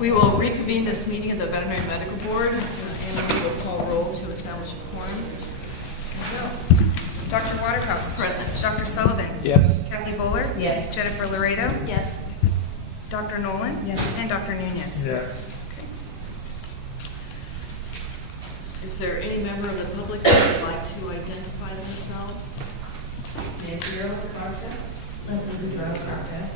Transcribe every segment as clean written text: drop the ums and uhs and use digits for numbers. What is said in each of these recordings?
We will reconvene this meeting of the Veterinary Medical Board, and we will call roll to establish a quorum. Dr. Waterhouse. Present. Dr. Sullivan. Yes. Kathy Bowler. Yes. Jennifer Laredo. Yes. Dr. Nolan. Yes. And Dr. Nunez. Yes. Is there any member of the public that would like to identify themselves? Nancy Earl Carter. Leslie Boudreaux Carter.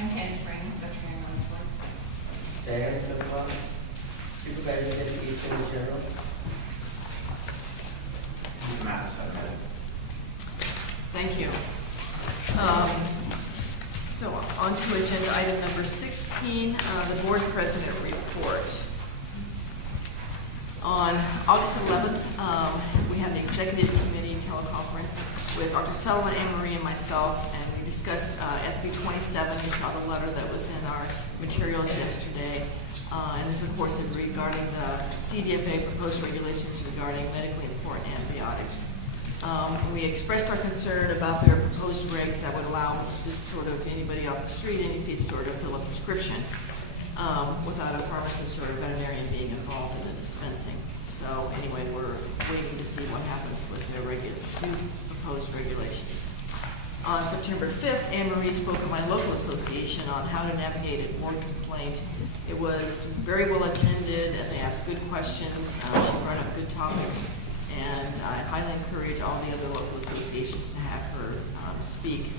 I'm Candace Rainey, Veterinary Medical Board. Diana Silva, Supervisor Deputy Attorney General. Thank you. So on to agenda item number 16, the board president report. On August 11th, we had the executive committee teleconference with Dr. Sullivan, Anne Marie, and myself, and we discussed SB 27. You saw the letter that was in our materials yesterday. And this, of course, is regarding the CDFA proposed regulations regarding medically important antibiotics. We expressed our concern about their proposed regs that would allow just sort of anybody off the street, any feed store, to fill a prescription without a pharmacist or a veterinarian being involved in the dispensing. So anyway, we're waiting to see what happens with their new proposed regulations. On September 5th, Anne Marie spoke at my local association on how to navigate a board complaint. It was very well attended, and they asked good questions. She brought up good topics, and I highly encourage all the other local associations to have her speak.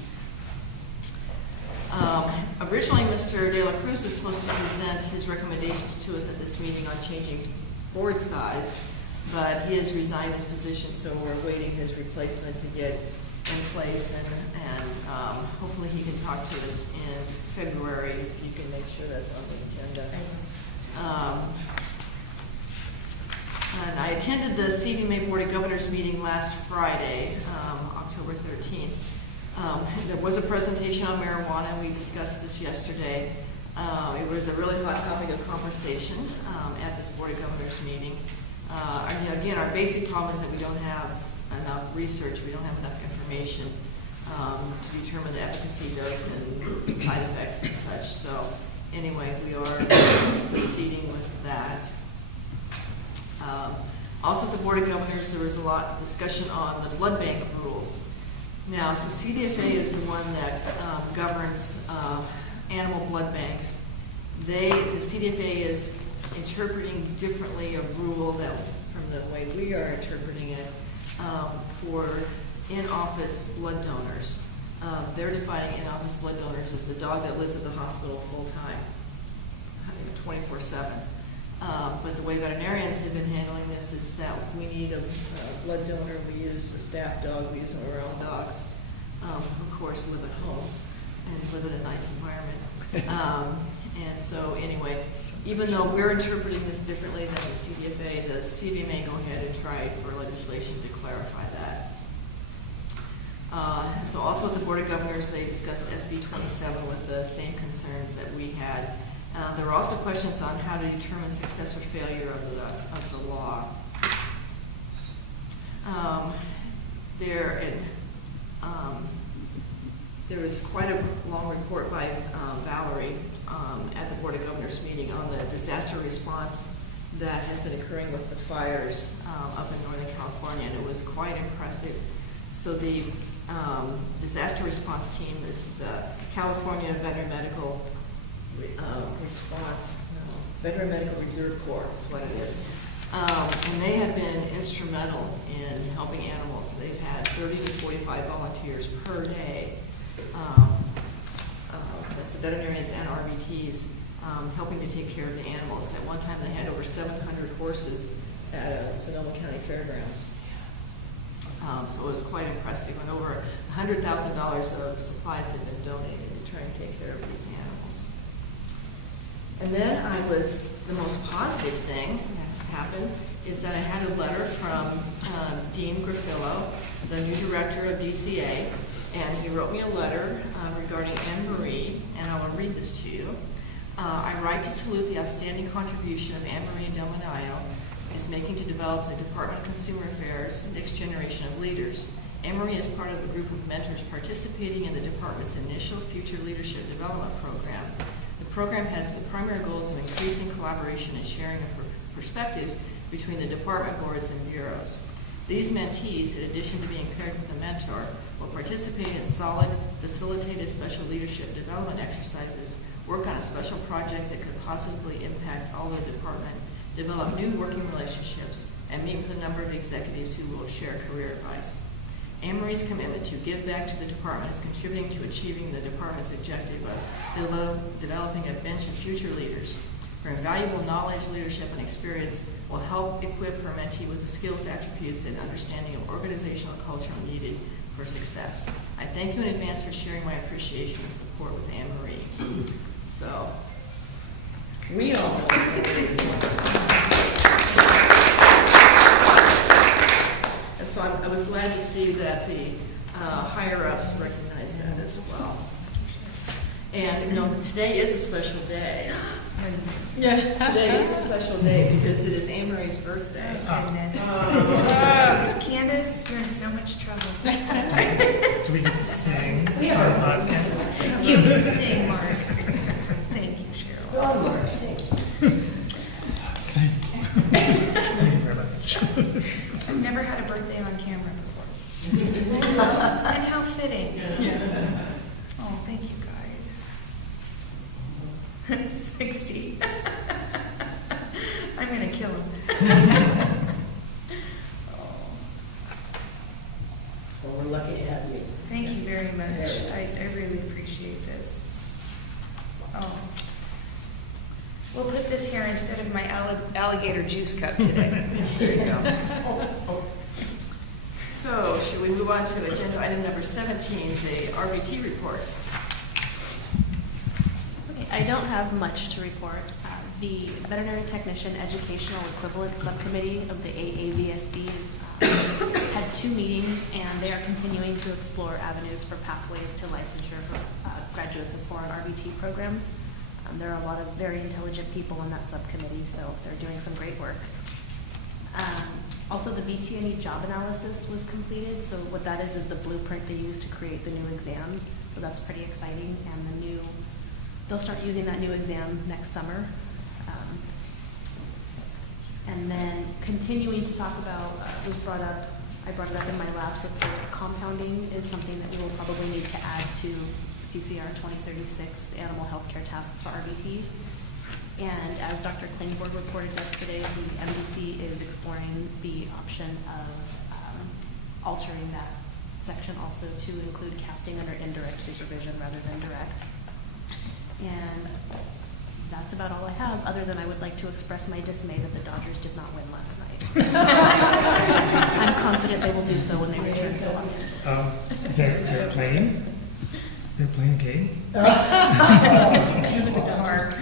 Originally, Mr. De La Cruz was supposed to present his recommendations to us at this meeting on changing board size, but he has resigned his position, so we're waiting his replacement to get in place, and hopefully he can talk to us in February, if you can make sure that's on the agenda. And I attended the CVMA Board of Governors meeting last Friday, October 13th. There was a presentation on marijuana. We discussed this yesterday. It was a really hot topic of conversation at this Board of Governors meeting. Again, our basic problem is that we don't have enough research, we don't have enough information to determine the efficacy, dose, and side effects and such. So anyway, we are proceeding with that. Also at the Board of Governors, there was a lot of discussion on the blood bank rules. Now, so CDFA is the one that governs animal blood banks. The CDFA is interpreting differently a rule that, from the way we are interpreting it, for in-office blood donors. They're defining in-office blood donors as a dog that lives at the hospital full-time, 24/7. But the way veterinarians have been handling this is that we need a blood donor. We use a staff dog. We use our own dogs. Of course, live at home and live in a nice environment. And so anyway, even though we're interpreting this differently than the CDFA, the CVMA go ahead and try for legislation to clarify that. So also at the Board of Governors, they discussed SB 27 with the same concerns that we had. There were also questions on how to determine success or failure of the law. There was quite a long report by Valerie at the Board of Governors meeting on the disaster response that has been occurring with the fires up in Northern California, and it was quite impressive. So the disaster response team is the California Veterinary Medical Veterinary Medical Reserve Corps is what it is. And they have been instrumental in helping animals. They've had 30 to 45 volunteers per day. That's the veterinarians and RVTs helping to take care of the animals. At one time they had over 700 horses at Sonoma County Fairgrounds. So it was quite impressive, and over $100,000 of supplies had been donated to try and take care of these animals. And then the most positive thing that has happened is that I had a letter from Dean Graffillo, the new director of DCA, and he wrote me a letter regarding Anne Marie, and I will read this to you. I write to salute the outstanding contribution of Anne Marie Del Minayo is making to develop the Department of Consumer Affairs' next generation of leaders. Anne-Marie is part of a group of mentors participating in the department's initial Future Leadership Development Program. The program has the primary goals of increasing collaboration and sharing of perspectives between the department boards and bureaus. These mentees, in addition to being paired with a mentor, will participate in solid, facilitated special leadership development exercises, work on a special project that could possibly impact all the department, develop new working relationships, and meet with a number of executives who will share career advice. Anne-Marie's commitment to give back to the department is contributing to achieving the department's objective of developing a bench of future leaders. Her invaluable knowledge, leadership, and experience will help equip her mentee with the skills, attributes, and understanding of organizational culture needed for success. I thank you in advance for sharing my appreciation and support with Anne-Marie. So, we all know what it is. And so I was glad to see that the higher-ups recognize that as well. And, you know, today is a special day. Yeah, today is a special day because it is Anne-Marie's birthday. Goodness. Candace, you're in so much trouble. Do we get to sing We on are. the podcast? You can sing, Mark. Thank you, Cheryl. Go on, Mark, sing. Thank you very much. I've never had a birthday on camera before. And how fitting. Yes. Oh, thank you, guys. 60. I'm going to kill him. Oh, Well, we're lucky to have you. thank you very much. I really appreciate this. Oh. We'll put this here instead of my alligator juice cup today. There you go. So, should we move on to agenda item number 17, the RBT report? Okay, I don't have much to report. The Veterinary Technician Educational Equivalence Subcommittee of the AAVSB had 2 meetings, and they are continuing to explore avenues for pathways to licensure for graduates of foreign RBT programs. There are a lot of very intelligent people in that subcommittee, so they're doing some great work. Also, the BTNE job analysis was completed, so what that is the blueprint they use to create the new exams, so that's pretty exciting, and they'll start using that new exam next summer. And then continuing to talk about, I brought it up in my last report, compounding is something that we will probably need to add to CCR 2036, the animal healthcare tasks for RBTs. And as Dr. Klingborg reported yesterday, the MDC is exploring the option of altering that section also to include casting under indirect supervision rather than direct. And that's about all I have, other than I would like to express my dismay that the Dodgers did not win last night. I'm confident they will do so when they return to Los Angeles. They're playing? They're playing a game? Mark.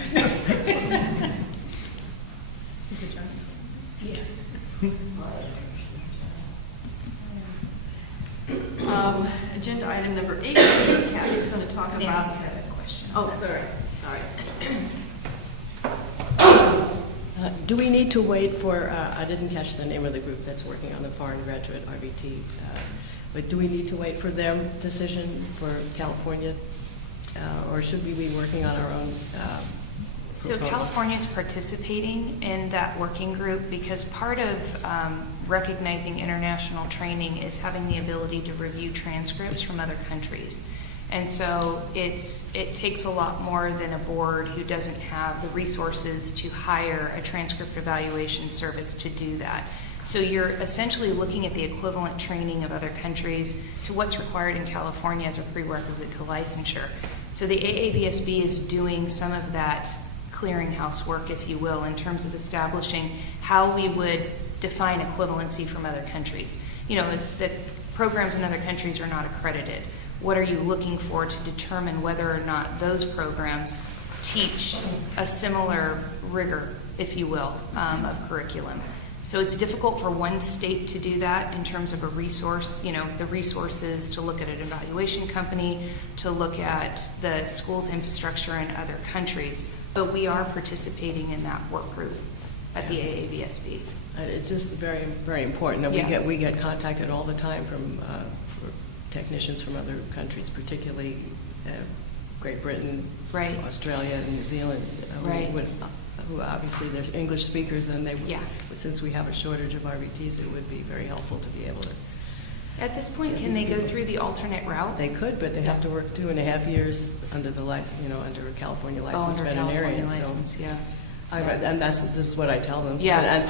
Agenda item number 18, Kathy's going to talk Nancy about. had a question. Oh, sorry. Do we need to wait for, I didn't catch the name of the group that's working on the foreign graduate RBT, but do we need to wait for their decision for California, or should we be working on our own So proposal? California is participating in that working group because part of recognizing international training is having the ability to review transcripts from other countries. And so it takes a lot more than a board who doesn't have the resources to hire a transcript evaluation service to do that. So you're essentially looking at the equivalent training of other countries to what's required in California as a prerequisite to licensure. So the AAVSB is doing some of that clearinghouse work, if you will, in terms of establishing how we would define equivalency from other countries. You know, the programs in other countries are not accredited. What are you looking for to determine whether or not those programs teach a similar rigor, if you will, of curriculum? So it's difficult for one state to do that in terms of a resource, you know, the resources to look at an evaluation company, to look at the school's infrastructure in other countries. But we are participating in that work group at the AAVSB. It's just very, very important. And Yeah. we get contacted all the time from for technicians from other countries, particularly Great Britain, Right. Australia, and New Zealand, Right. who obviously they're English speakers, and Yeah. since we have a shortage of RVTs, it would be very helpful to be able to. At this point, can they go through the alternate route? They could, but they have to work 2.5 years under the license, under a California Oh, licensed under veterinarian. California So license, yeah. and this is what I tell them. Yeah. And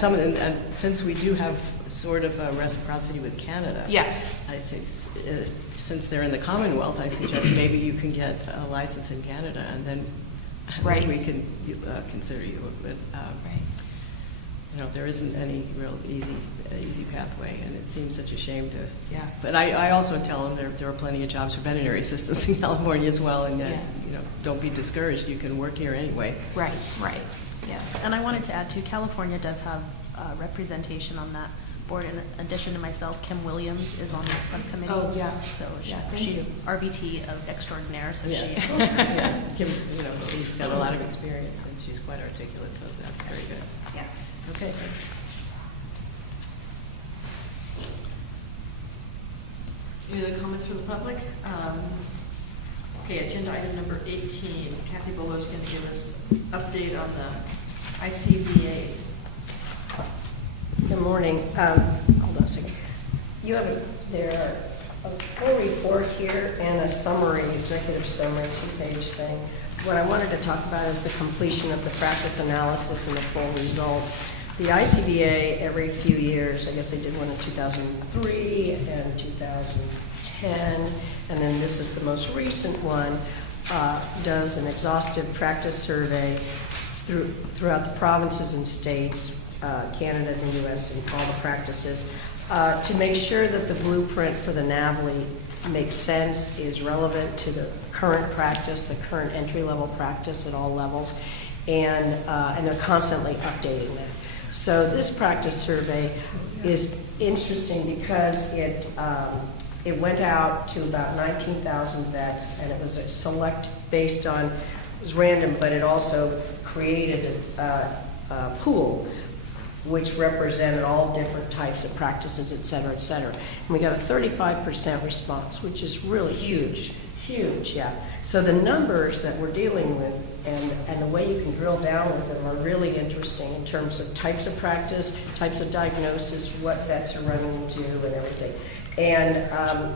since we do have sort of a reciprocity with Canada. Yeah. I say, since they're in the Commonwealth, I suggest maybe you can get a license in Canada, and then Right. we can consider you. But Right. there isn't any real easy pathway, and it seems such a shame to. Yeah. But I also tell them there are plenty of jobs for veterinary assistants in California as well, and that Yeah. don't be discouraged. You can work here anyway. Right, right, yeah. And I wanted to add too, California does have representation on that board. In addition to myself, Kim Williams is on that subcommittee. Oh, yeah. So Yeah, thank she's you. RVT of extraordinaire, so Yes. she. Yeah. Kim's, she's got a lot of experience, and she's quite articulate, so that's very good. Yeah. Okay. Any other comments from the public? Okay, agenda item number 18. Kathy Bolo's going to give us update on the ICBA. Good morning. Hold on a second. You have there are a full report here and a summary, executive summary, 2-page thing. What I wanted to talk about is the completion of the practice analysis and the full results. The ICBA every few years, I guess they did one in 2003 and 2010, and then this is the most recent one, does an exhaustive practice survey throughout the provinces and states, Canada and the U.S. and all the practices, to make sure that the blueprint for the NAVLE makes sense, is relevant to the current practice, the current entry-level practice at all levels, and they're constantly updating that. So this practice survey is interesting because it went out to about 19,000 vets, and it was a select based on, it was random, but it also created a pool which represented all different types of practices, et cetera, et cetera. And we got a 35% response, which is really huge, yeah. So the numbers that we're dealing with and the way you can drill down with them are really interesting in terms of types of practice, types of diagnosis, what vets are running into, and everything. And I'm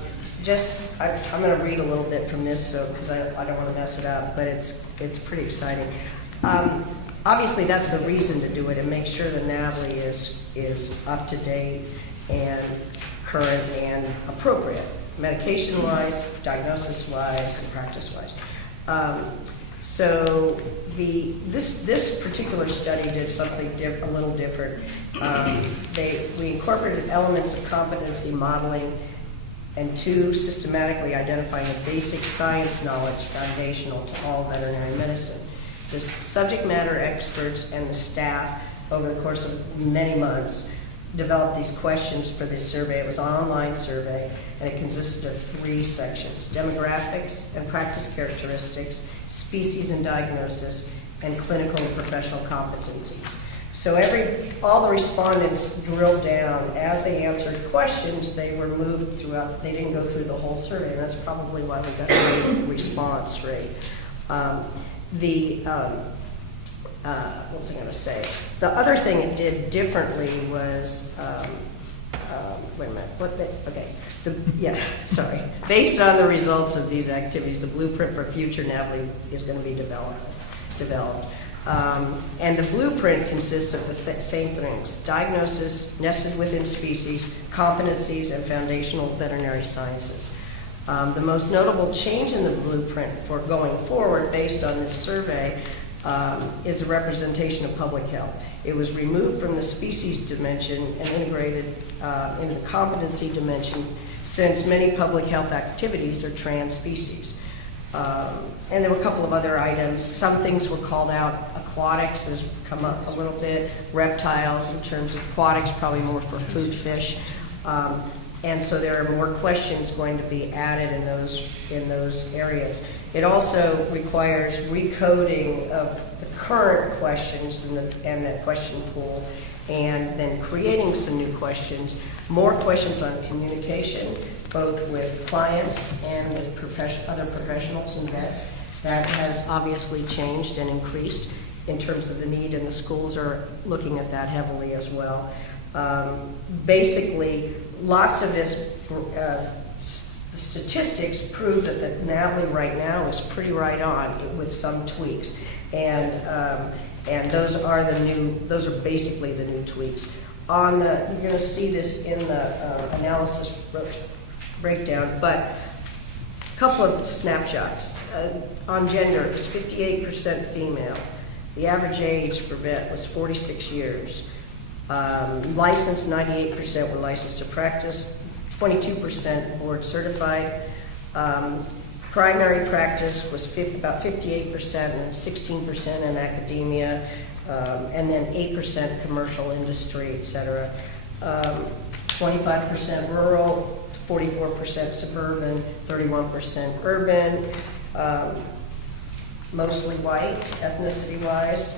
going to read a little bit from this, because I don't want to mess it up, but it's pretty exciting. Obviously, that's the reason to do it, and make sure the NAVLE is up to date and current and appropriate, medication-wise, diagnosis-wise, and practice-wise. So this particular study did something a little different. We incorporated elements of competency modeling and systematically identifying the basic science knowledge foundational to all veterinary medicine. The subject matter experts and the staff, over the course of many months, developed these questions for this survey. It was an online survey, and it consisted of 3 sections: demographics and practice characteristics, species and diagnosis, and clinical and professional competencies. So all the respondents drilled down. As they answered questions, they were moved throughout. They didn't go through the whole survey, and that's probably why we got a great response rate. What was I going to say? The other thing it did differently was, wait a minute, sorry. Based on the results of these activities, the blueprint for future NAVLE is going to be developed. And the blueprint consists of the same things: diagnosis, nested within species, competencies, and foundational veterinary sciences. The most notable change in the blueprint for going forward, based on this survey, is the representation of public health. It was removed from the species dimension and integrated into the competency dimension, since many public health activities are trans-species. And there were a couple of other items. Some things were called out. Aquatics has come up a little bit. Reptiles, in terms of aquatics, probably more for food fish. And so there are more questions going to be added in those areas. It also requires recoding of the current questions and that question pool, and then creating some new questions, more questions on communication, both with clients and with other professionals and vets. That has obviously changed and increased in terms of the need, and the schools are looking at that heavily as well. Basically, lots of this, the statistics prove that the NAVLE right now is pretty right on with some tweaks. And those are basically the new tweaks. You're going to see this in the analysis breakdown, but a couple of snapshots. On gender, it's 58% female. The average age for vet was 46 years. Licensed, 98% were licensed to practice, 22% board certified. Primary practice was about 58% and 16% in academia, and then 8% commercial industry, et cetera. 25% rural, 44% suburban, 31% urban, mostly white, ethnicity-wise.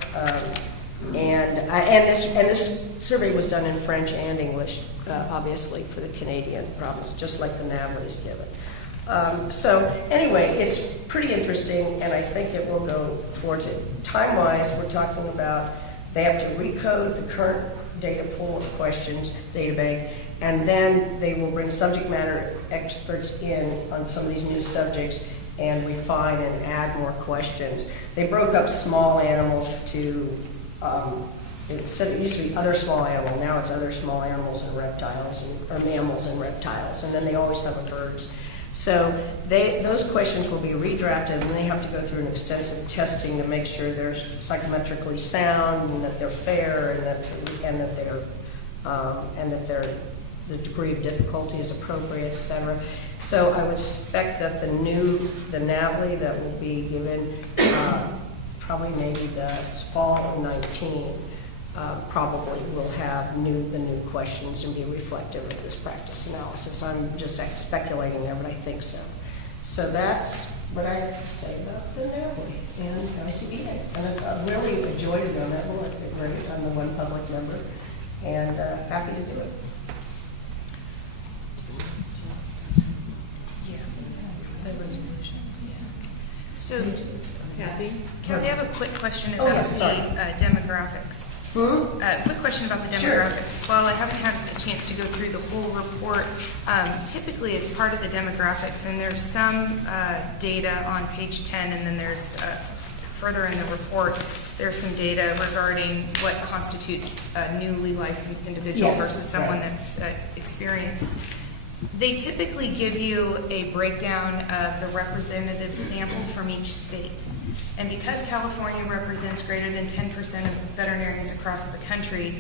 And this survey was done in French and English, obviously, for the Canadian province, just like the NAVLE is given. So anyway, it's pretty interesting, and I think it will go towards it. Time-wise, we're talking about they have to recode the current data pool of questions, data bank, and then they will bring subject matter experts in on some of these new subjects and refine and add more questions. They broke up small animals to, it used to be other small animal, now it's other small animals and reptiles, or mammals and reptiles, and then they always have a birds. So those questions will be redrafted, and they have to go through an extensive testing to make sure they're psychometrically sound and that they're fair and that the degree of difficulty is appropriate, etc. So I would expect that the NAVLE that will be given probably maybe the fall of 19 probably will have the new questions and be reflective of this practice analysis. I'm just speculating there, but I think so. So that's what I have to say about the NAVLE and ICBA. And it's really a joy to be on that one. It's great. I'm the one public member, and happy to do it. So, Kathy? Kathy, I have a quick question Oh, about yes, sorry. the demographics. Quick question about the Sure. demographics. While I haven't had a chance to go through the whole report, typically as part of the demographics, and there's some data on page 10, and then there's further in the report, there's some data regarding what constitutes a newly licensed individual Yes, versus someone right. that's experienced. They typically give you a breakdown of the representative sample from each state. And because California represents greater than 10% of veterinarians across the country,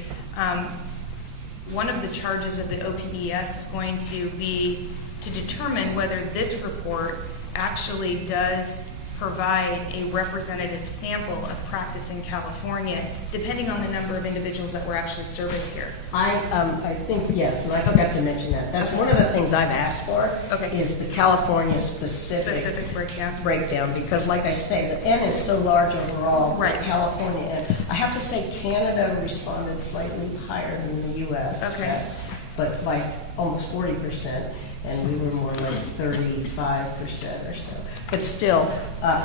one of the charges of the OPES is going to be to determine whether this report actually does provide a representative sample of practice in California, depending on the number of individuals that we're actually serving here. I think, yes, and I forgot to mention that. That's one of the things I've asked for, Okay. is the California specific breakdown. because like I say, the N is so large overall. Right. California, and I have to say Canada responded slightly higher than the US. Okay. Yes, but by almost 40%, and we were more like 35% or so. But still,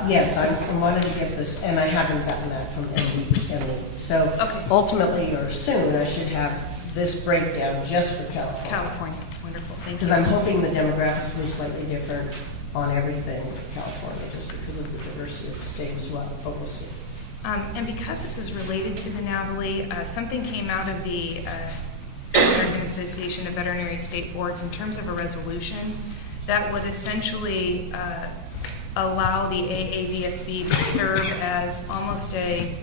yes, I wanted to get this, and I haven't gotten that from any. So Okay. ultimately, or soon, I should have this breakdown just for California. California, wonderful, thank you. Because I'm hoping the demographics will be slightly different on everything for California, just because of the diversity of the state as well, but we'll see. And because this is related to the NAVLE, something came out of the American Association of Veterinary State Boards in terms of a resolution that would essentially allow the AAVSB to serve as almost a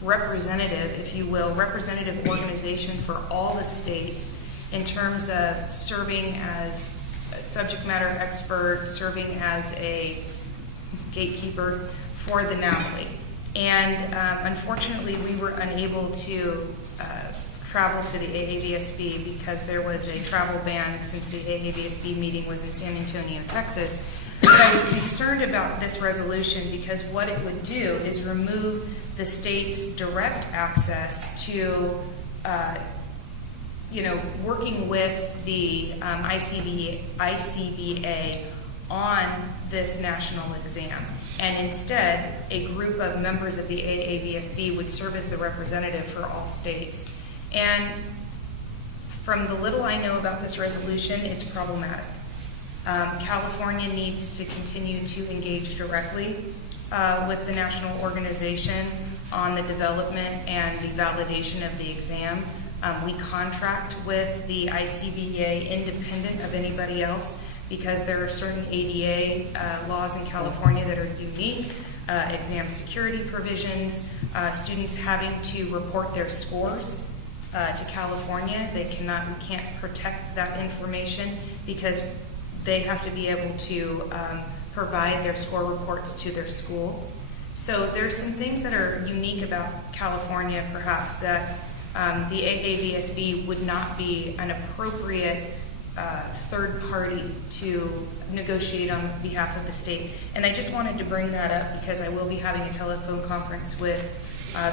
representative, if you will, representative organization for all the states in terms of serving as a subject matter expert, serving as a gatekeeper for the NAVLE. And unfortunately, we were unable to travel to the AAVSB because there was a travel ban since the AAVSB meeting was in San Antonio, Texas. But I was concerned about this resolution because what it would do is remove the state's direct access to, working with the ICVA on this national exam. And instead, a group of members of the AAVSB would serve as the representative for all states. And from the little I know about this resolution, it's problematic. California needs to continue to engage directly with the national organization on the development and the validation of the exam. We contract with the ICVA independent of anybody else because there are certain ADA laws in California that are unique, exam security provisions, students having to report their scores to California. We can't protect that information because they have to be able to provide their score reports to their school. So there's some things that are unique about California, perhaps, that the AAVSB would not be an appropriate third party to negotiate on behalf of the state. And I just wanted to bring that up because I will be having a telephone conference with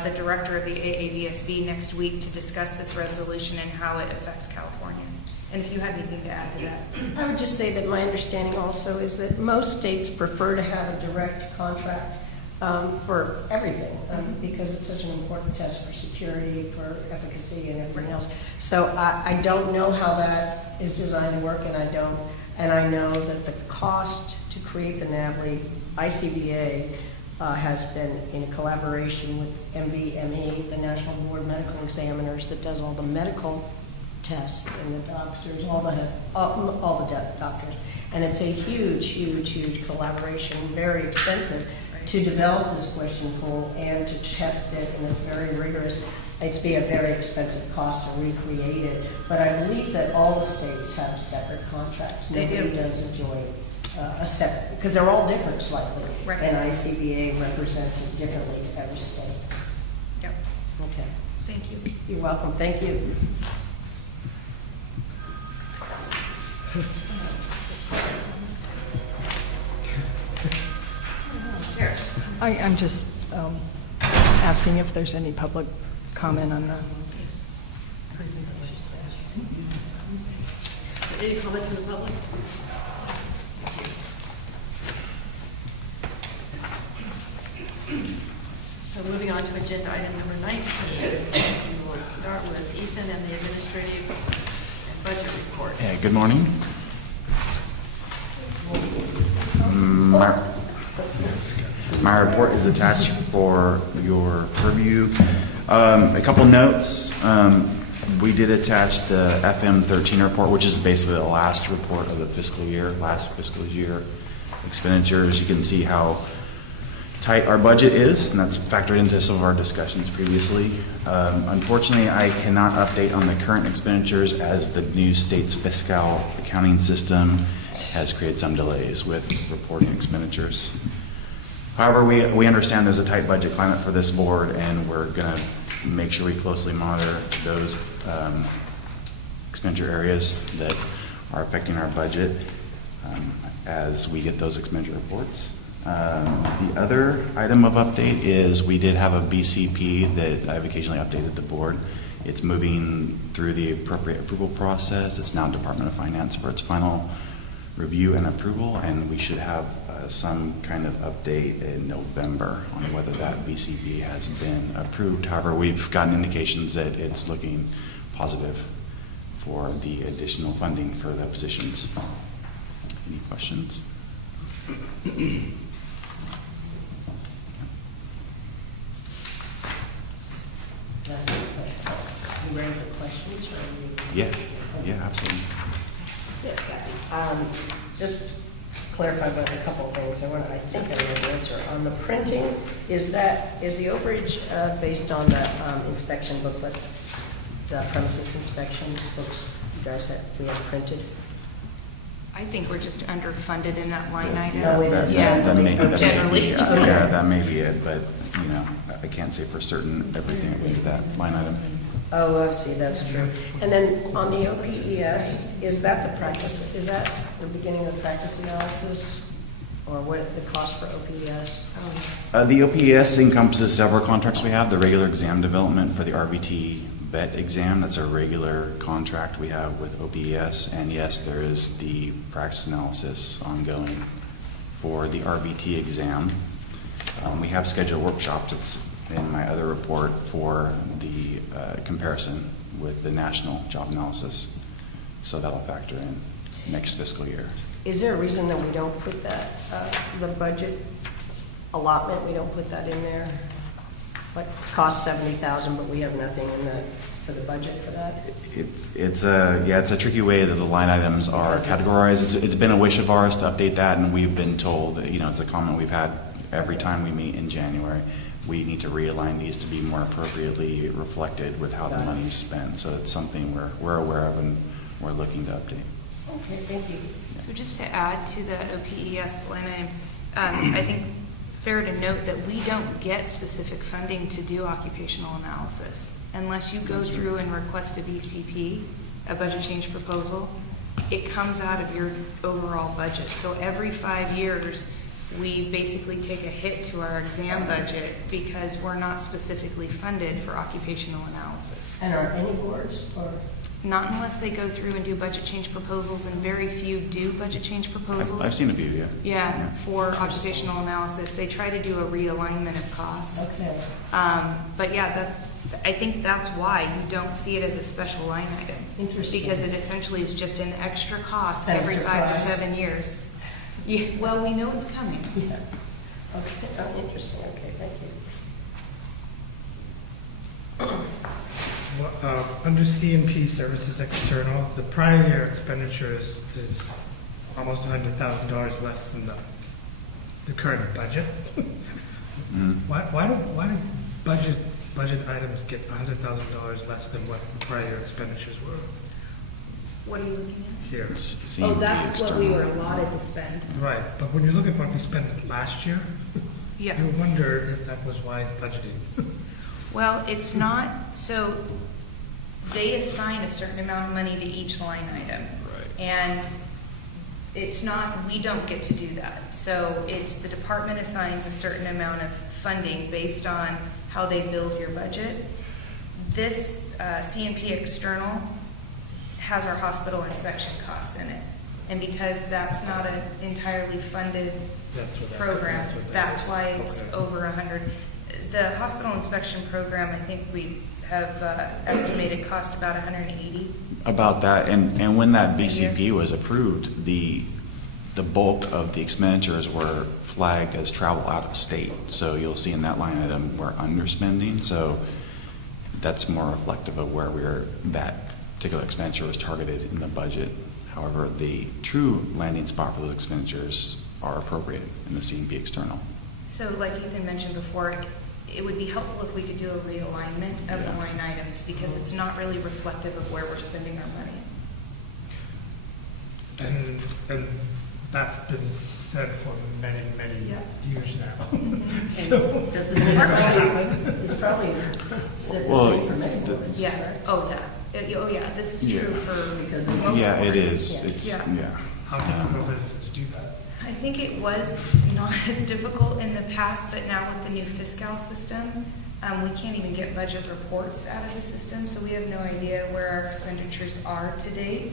the director of the AAVSB next week to discuss this resolution and how it affects California. And if you have anything to add to that. I would just say that my understanding also is that most states prefer to have a direct contract for everything because it's such an important test for security, for efficacy, and everything else. So I don't know how that is designed to work, and I know that the cost to create the NAVLE ICVA has been in collaboration with MBME, the National Board of Medical Examiners, that does all the medical tests and the doctors, all the doctors, and it's a huge collaboration, very expensive to develop this question pool and to test it, and it's very rigorous. It'd be a very expensive cost to recreate it, but I believe that all the states have separate contracts. Nobody does enjoy a separate, because they're all different slightly, Right. and ICVA represents it differently to every state. Yep. Okay. Thank you. You're welcome. Thank you. I'm just asking if there's any public comment on the... Any comments from the public? So moving on to agenda item number 19, we will start with Ethan and the administrative and budget report. Yeah, good morning. My report is attached for your purview. A couple notes. We did attach the FM13 report, which is basically the last report of the last fiscal year expenditures. You can see how tight our budget is, and that's factored into some of our discussions previously. Unfortunately, I cannot update on the current expenditures as the new state's fiscal accounting system has created some delays with reporting expenditures. However, we understand there's a tight budget climate for this board, and we're going to make sure we closely monitor those expenditure areas that are affecting our budget as we get those expenditure reports. The other item of update is we did have a BCP that I've occasionally updated the board. It's moving through the appropriate approval process. It's now Department of Finance for its final review and approval, and we should have some kind of update in November on whether that BCP has been approved. However, we've gotten indications that it's looking positive for the additional funding for the positions. Any questions? You ready for questions? Or Yeah, absolutely. Yes, Kathy. Just clarify about a couple of things. I think I know the answer. On the printing, is the overage based on the inspection booklets, the premises inspection books we have printed? I think we're just underfunded in that line item. No, it is. Yeah, Generally. Okay. Yeah, that may be it, but I can't say for certain everything into that line item. Oh, I see, that's true. And then on the OPES, is that the beginning of practice analysis Or what the cost for OPS? The OPS encompasses several contracts we have. The regular exam development for the RVT vet exam, that's a regular contract we have with OPS. And yes, there is the practice analysis ongoing for the RVT exam. We have scheduled workshops. It's in my other report for the comparison with the national job analysis. So that'll factor in next fiscal year. Is there a reason that we don't put that, the budget allotment, we don't put that in there? Like, it costs 70,000, but we have nothing in for the budget for that? It's a tricky way that the line items are categorized. It's been a wish of ours to update that, and we've been told, it's a comment we've had every time we meet in January. We need to realign these to be more appropriately reflected with how the money is spent. So it's something we're aware of and we're looking to update. Okay, thank you. So just to add to the OPES line item, I think fair to note that we don't get specific funding to do occupational analysis. Unless you go through and request a BCP, a budget change proposal, it comes out of your overall budget. So every 5 years, we basically take a hit to our exam budget because we're not specifically funded for occupational analysis. And are any boards or? Not unless they go through and do budget change proposals, and very few do budget change proposals. I've seen a few, yeah. Yeah, for occupational analysis. They try to do a realignment of costs. Okay. But yeah, I think that's why you don't see it as a special line item. Interesting. Because it essentially is just an extra cost And a every 5 to surprise. 7 years. Yeah, well, we know it's coming. Yeah. Okay, interesting, okay, thank you. Under CMP services external, the prior year expenditure is almost $100,000 less than the current budget. Why do budget items get $100,000 less than what the prior year expenditures were What are you looking at? here? Oh, that's what we were allotted to spend. Right, but when you look at what we spent last year, Yeah. you wonder if that was wise budgeting. Well, it's not, so they assign a certain amount of money to each line item. Right. And it's not, we don't get to do that. So it's the department assigns a certain amount of funding based on how they build your budget. This CMP external has our hospital inspection costs in it. And because that's not an entirely funded program, that's why it's over 100. The hospital inspection program, I think we have estimated cost about 180. About that, and when that BCP was approved, the bulk of the expenditures were flagged as travel out of state. So you'll see in that line item we're underspending. So that's more reflective of where that particular expenditure was targeted in the budget. However, the true landing spot for those expenditures are appropriate in the CMP external. So like Ethan mentioned before, it would be helpful if we could do a realignment of the line items because it's not really reflective of where we're spending our money. And that's been said for many, many years now. Mhm. So, Does the it's department happen. It's probably said the Well, same for many boards. Yeah, correct? oh yeah, this is true Yeah. for Because they- most Yeah, it boards. is. Yeah. It's Yeah. How difficult is it to do that? I think it was not as difficult in the past, but now with the new fiscal system, we can't even get budget reports out of the system, so we have no idea where our expenditures are to date.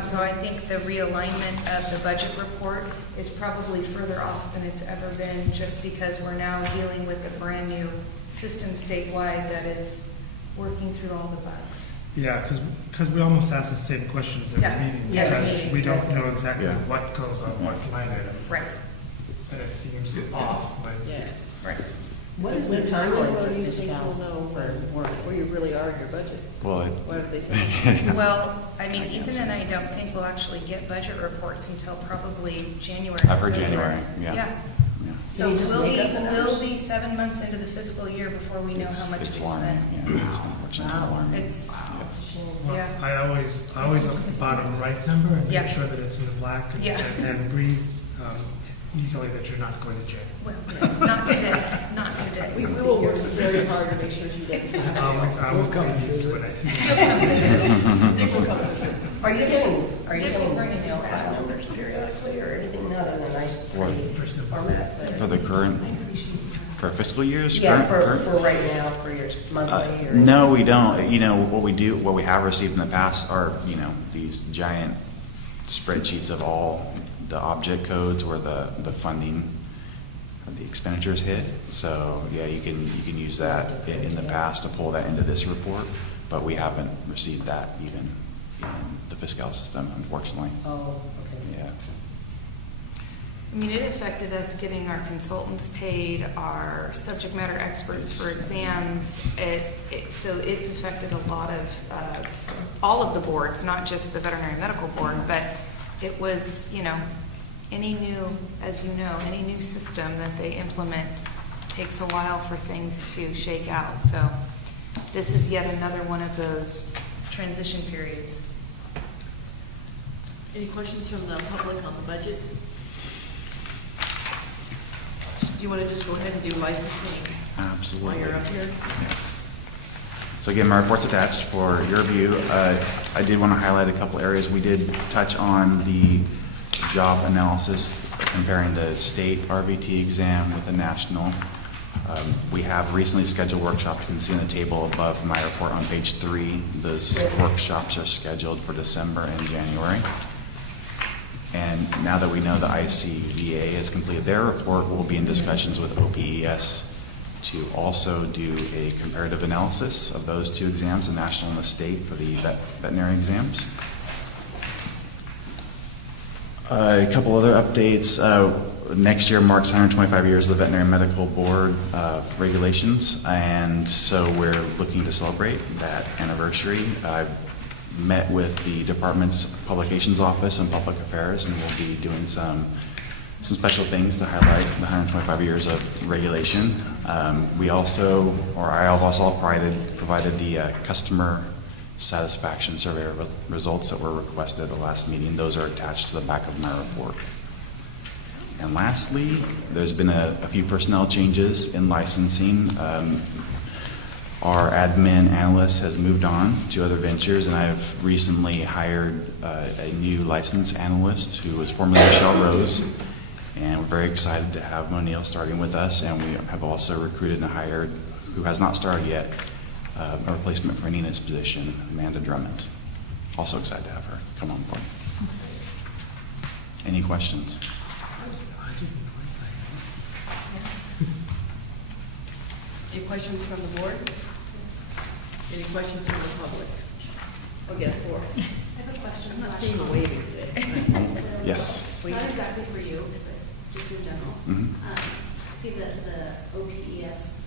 So I think the realignment of the budget report is probably further off than it's ever been, just because we're now dealing with a brand new system statewide that is working through all the bugs. Yeah, because we almost ask the same questions every Yeah. meeting. Yeah, every Because meeting. we don't know exactly Yeah. what goes on what line item. Right, And it seems off, but Yes. right. What is the timeline for When do you think fiscal? you'll know where you really are in your budget? Well, What have they said? Well, I mean, Ethan and I don't think we'll actually get budget reports until probably January. I've heard February. January, yeah. Yeah. Yeah. So Can you just make up the numbers? we'll be 7 months into the fiscal year before we know how much we It's spent. alarming. Yeah, it's unfortunately alarming. It's, It's a shame. well, Yeah. I always look at the bottom right number and Yeah. make sure that it's in the black Yeah. and breathe easily that you're not going to jail. well, not today, not today. We will work very hard to make sure she doesn't. I will come and use when I see you. Are you getting Dick will bring in the file numbers periodically or anything? Not in a nice, For- pretty For format, but. For the current, for fiscal years? Yeah, current- for right now, for your monthly or. No, we don't. You know, what we have received in the past are, you know, these giant spreadsheets of all the object codes where the funding, the expenditures hit. So, yeah, you can use that in the past to pull that into this report, but we haven't received that even in the fiscal system, unfortunately. Oh, okay. Yeah. I mean, it affected us getting our consultants paid, our subject matter experts for exams. So it's affected a lot of, all of the boards, not just the veterinary medical board, but it was, you know, any new, as you know, any new system that they implement takes a while for things to shake out. So this is yet another one of those transition periods. Any questions from the public on the budget? Do you want to just go ahead and do licensing Absolutely. while you're up here? So again, my report's attached for your review. I did want to highlight a couple areas. We did touch on the job analysis comparing the state RVT exam with the national. We have recently scheduled workshops. You can see on the table above my report on page 3. Those workshops are scheduled for December and January. And now that we know the ICVA has completed their report, we'll be in discussions with OPES to also do a comparative analysis of those two exams, the national and the state, for the veterinary exams. A couple other updates. Next year marks 125 years of the Veterinary Medical Board regulations, and so we're looking to celebrate that anniversary. I've met with the department's publications office and public affairs, and we'll be doing some special things to highlight the 125 years of regulation. I have also provided the customer satisfaction survey results that were requested at the last meeting. Those are attached to the back of my report. And lastly, there's been a few personnel changes in licensing. Our admin analyst has moved on to other ventures, and I've recently hired a new license analyst who was formerly Michelle Rose. And we're very excited to have Moniel starting with us, and we have also recruited and hired, who has not started yet, a replacement for Nina's position, Amanda Drummond. Also excited to have her come on board. Any questions? Any questions from the board? Any questions from the public? Oh, yes, of course. I have a question. I'm not seeing the waving today. Yes. Not exactly for you, but just in general. Mhm. See the OPES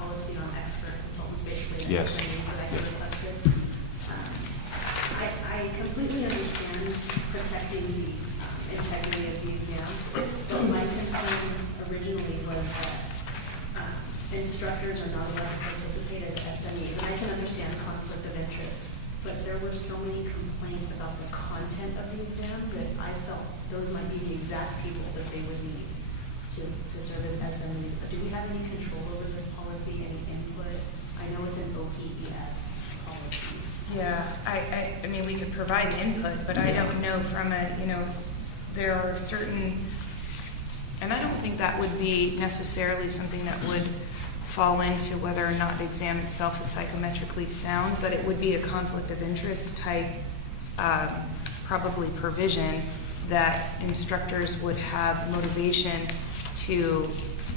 policy on expert consultants, basically. the Yes. trainings that I had Yes. requested. I completely understand protecting the integrity of the exam, but my concern originally was that instructors are not allowed to participate as SMEs, and I can understand conflict of interest, but there were so many complaints about the content of the exam that I felt those might be the exact people that they would need to serve as SMEs. Do we have any control over this policy, any input? I know it's an OPES policy. Yeah, I mean, we could provide input, but I don't know from there are certain, and I don't think that would be necessarily something that would fall into whether or not the exam itself is psychometrically sound, but it would be a conflict of interest type, probably provision that instructors would have motivation to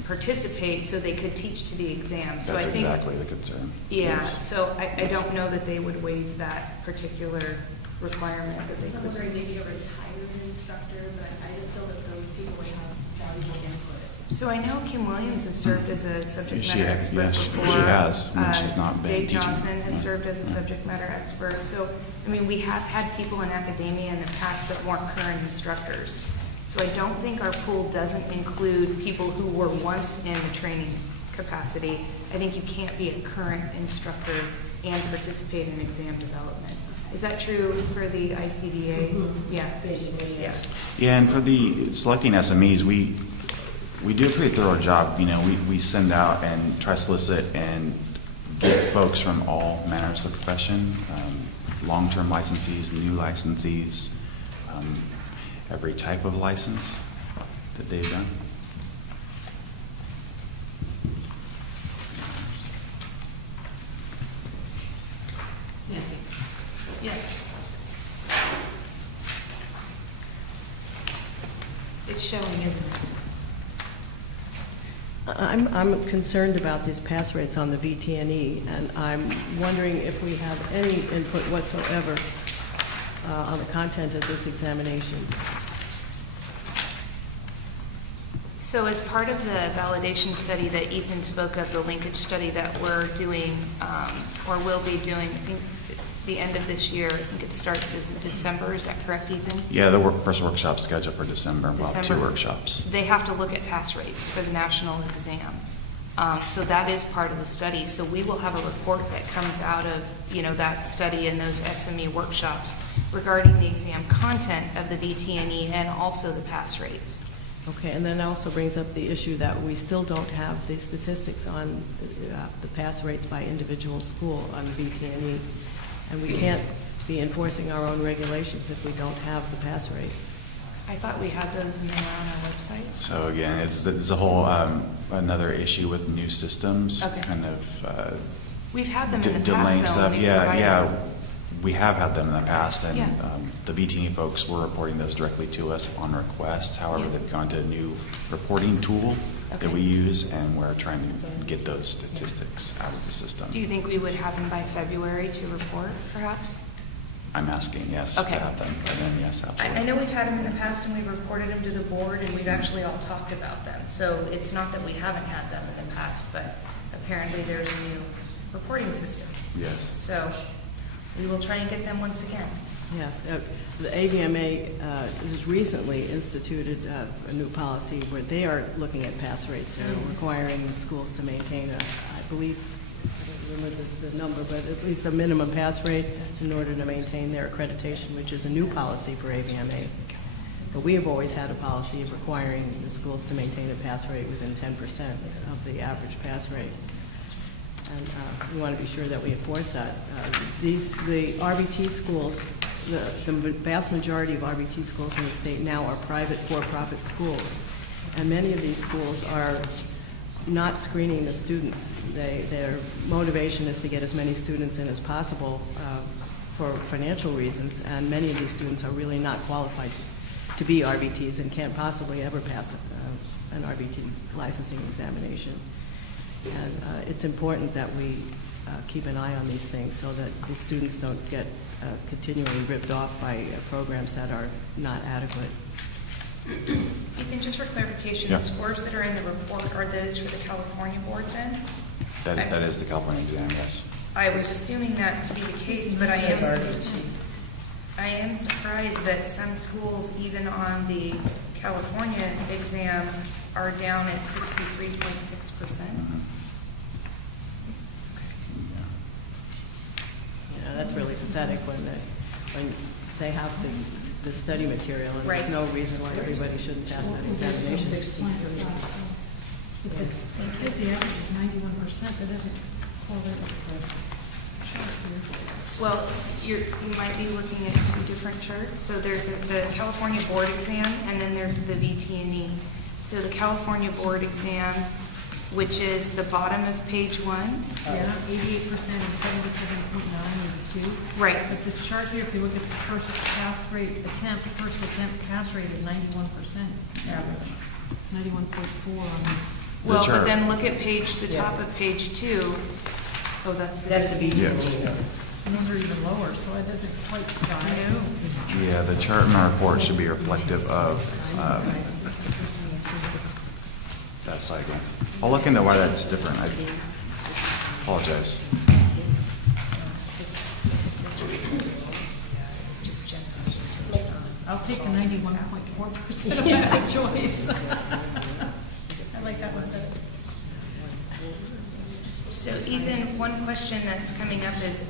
participate so they could teach to the exam. So That's I think, exactly the concern. yeah, Yes. so I don't know that they would waive that particular requirement that they I'm could. wondering maybe a retired instructor, but I just feel that those people would have valuable input. So I know Kim Williams has served as a subject She matter has, expert yes, before. she has, when she's not been Dave teaching. Johnson has Yeah. served as a subject matter expert. So, I mean, we have had people in academia in the past that weren't current instructors. So I don't think our pool doesn't include people who were once in the training capacity. I think you can't be a current instructor and participate in exam development. Is that true for the ICDA? Mhm. Yeah. Basically, yes. Yeah, and for the selecting SMEs, we do a pretty thorough job. You know, we send out and try to solicit and get folks from all manners of the profession, long-term licensees, new licensees, every type of license that they've done. Yes. It's showing, isn't it? I'm concerned about these pass rates on the VT&E, and I'm wondering if we have any input whatsoever on the content of this examination. So as part of the validation study that Ethan spoke of, the linkage study that we're doing, or will be doing, I think the end of this year, I think it starts in December, is that correct, Ethan? Yeah, the first workshop scheduled for December. We'll have 2 December. workshops. They have to look at pass rates for the national exam. So that is part of the study. So we will have a report that comes out of, that study and those SME workshops regarding the exam content of the VT&E and also the pass rates. Okay, and then it also brings up the issue that we still don't have the statistics on the pass rates by individual school on the VT&E, and we can't be enforcing our own regulations if we don't have the pass rates. I thought we had those and they were on our website. So again, it's a whole another issue with new systems, Okay. kind of We've had them in the delaying past, though. stuff. and we Yeah, provided- yeah, we have had them in the past, and Yeah. the VT&E folks were reporting those directly to us upon request. However, Yeah. they've gone to a new reporting tool Okay. that we use, and we're trying to get those statistics out of the system. Do you think we would have them by February to report, perhaps? I'm asking, yes, Okay. to have them, and then yes, absolutely. I know we've had them in the past and we've reported them to the board and we've actually all talked about them. So it's not that we haven't had them in the past, but apparently there's a new reporting system. Yes. So we will try and get them once again. Yes, the AVMA has recently instituted a new policy where they are looking at pass rates and requiring the schools to maintain I believe, I don't remember the number, but at least a minimum pass rate in order to maintain their accreditation, which is a new policy for AVMA. But we have always had a policy of requiring the schools to maintain a pass rate within 10% of the average pass rate. And we want to be sure that we enforce that. The RBT schools, the vast majority of RBT schools in the state now are private for-profit schools. And many of these schools are not screening the students. Their motivation is to get as many students in as possible for financial reasons, and many of these students are really not qualified to be RBTs and can't possibly ever pass an RBT licensing examination. And it's important that we keep an eye on these things so that the students don't get continually ripped off by programs that are not adequate. Ethan, just for clarification, Yeah. the scores that are in the report, are those for the California board then? That is the California exam, yes. I was assuming that to be the case, but I am surprised that some schools, even on the California exam, are down at 63.6%. That's really pathetic when they have the study material, and Right. there's no reason why everybody shouldn't pass that examination. It says the average is 91%, that doesn't correlate with the chart here. Well, you might be looking at 2 different charts. So there's the California board exam, and then there's the VT&E. So the California board exam, which is the bottom of page 1. Yeah, 88% and 77.9 are the 2. Right. But this chart here, if you look at the first pass rate attempt, the first attempt pass rate is 91% average. 91.4 on this. The Well, chart. but then look at the top of page 2. Oh, that's the VT&E. And those are even lower, so it doesn't quite jive. Yeah, the chart in our report should be reflective of that cycle. I'll look into why that's different. I apologize. I'll take the 91.4% of that choice. I like that one better. So Ethan, one question that's coming up is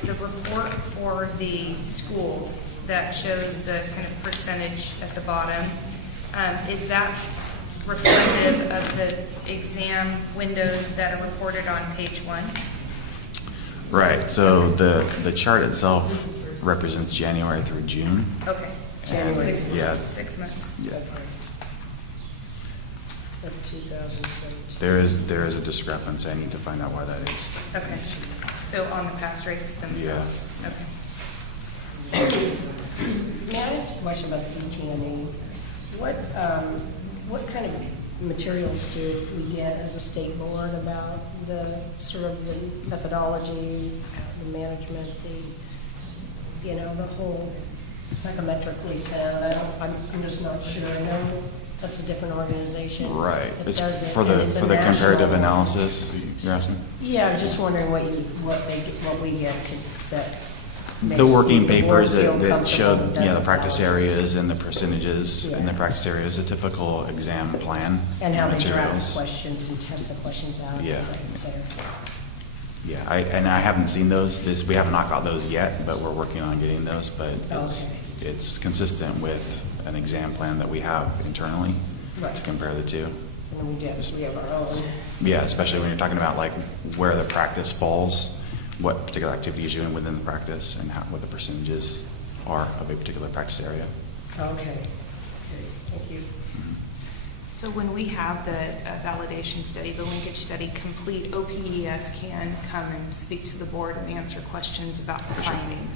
the report for the schools that shows the kind of percentage at the bottom, is that reflective of the exam windows that are reported on page 1? Right, so the chart itself represents January through June. Okay. January. 6 months. Yeah. 6 months. Yeah. Of 2017. There is a discrepancy. I need to find out why that is. Okay. So on the pass rates themselves? Okay. May I ask a question about the ET&E? What kind of materials do we get as a state board about the sort of the methodology, the management, the whole psychometrically sound? I'm just not sure. I know that's a different organization. Right. that It's does it, for and the it's a comparative national- analysis, you're asking? Yeah, I was just wondering what we get to that. The makes working board papers feel that comfortable showed, and the does practice analysis. areas and the percentages in the Yeah. practice areas, a typical exam plan. And how they draft materials. questions and test the questions out, Yeah. et cetera, et cetera. Yeah, I haven't seen those. We haven't knocked out those yet, but we're working on getting those. But it's consistent with an exam plan that we have internally Right. to compare the two. And then we have our own. Yeah, especially when you're talking about like where the practice falls, what particular activities you're doing within the practice, and what the percentages are of a particular practice area. Okay. Great. Thank you. So when we have the validation study, the linkage study complete, OPES can come and speak to the board and answer questions about the For sure. findings.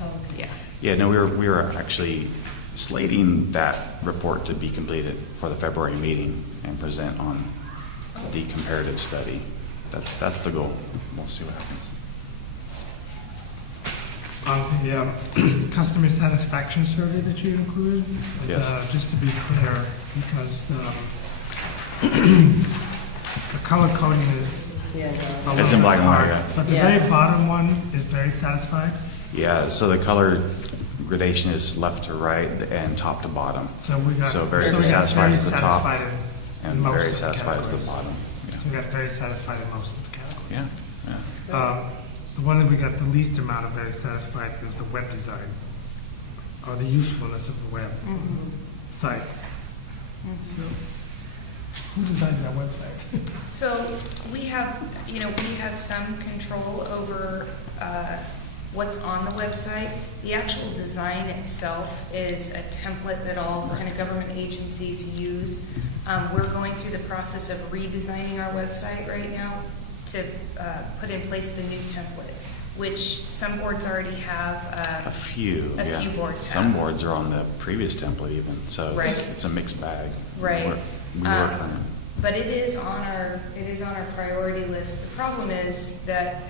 Oh, okay. Yeah. Yeah, no, we were actually slating that report to be completed for the February meeting and present on the comparative study. That's the goal. We'll see what happens. On the customer satisfaction survey that you included, Yes. Just to be clear, because the color coding is Yeah, a no. It's little in black and white, hard, yeah. but the Yeah. very bottom one is very satisfied. Yeah, so the color gradation is left to right and top to bottom. So we got So very we got dissatisfied very is the top, satisfied in and most very of the satisfied is the categories. bottom. So we got very satisfied in most of the categories. Yeah, yeah. The one that we got the least amount of very satisfied is the web design, or the usefulness of the web site. So, who designed that website? So we have some control over what's on the website. The actual design itself is a template that all kind of government agencies use. We're going through the process of redesigning our website right now to put in place the new template, which some boards already have. A few, A yeah. few boards Some have. boards are on the previous template even, so Right. it's a mixed bag. Right. We work on it. But it is on our priority list. The problem is that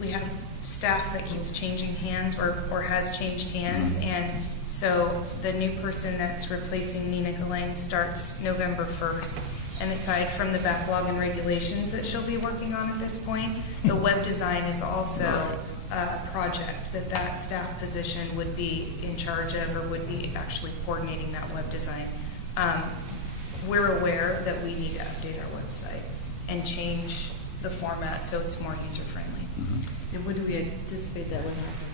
we have staff that keeps changing hands or has changed hands. And so the new person that's replacing Nina Galang starts November 1st. And aside from the backlog and regulations that she'll be working on at this point, the web design is also a project that staff position would be in charge of, or would be actually coordinating that web design. We're aware that we need to update our website and change the format so it's more user-friendly. And when do we anticipate that would happen?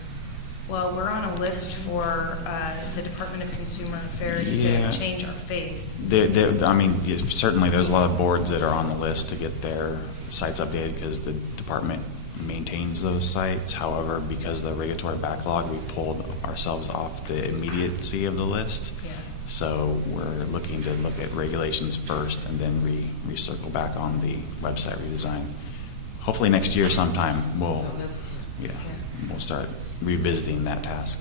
Well, we're on a list for the Department of Consumer Affairs Yeah. to change our face. I mean, certainly there's a lot of boards that are on the list to get their sites updated because the department maintains those sites. However, because of the regulatory backlog, we pulled ourselves off the immediacy of the list. Yeah. So we're looking to look at regulations first and then recircle back on the website redesign. Hopefully next year sometime we'll start revisiting that task.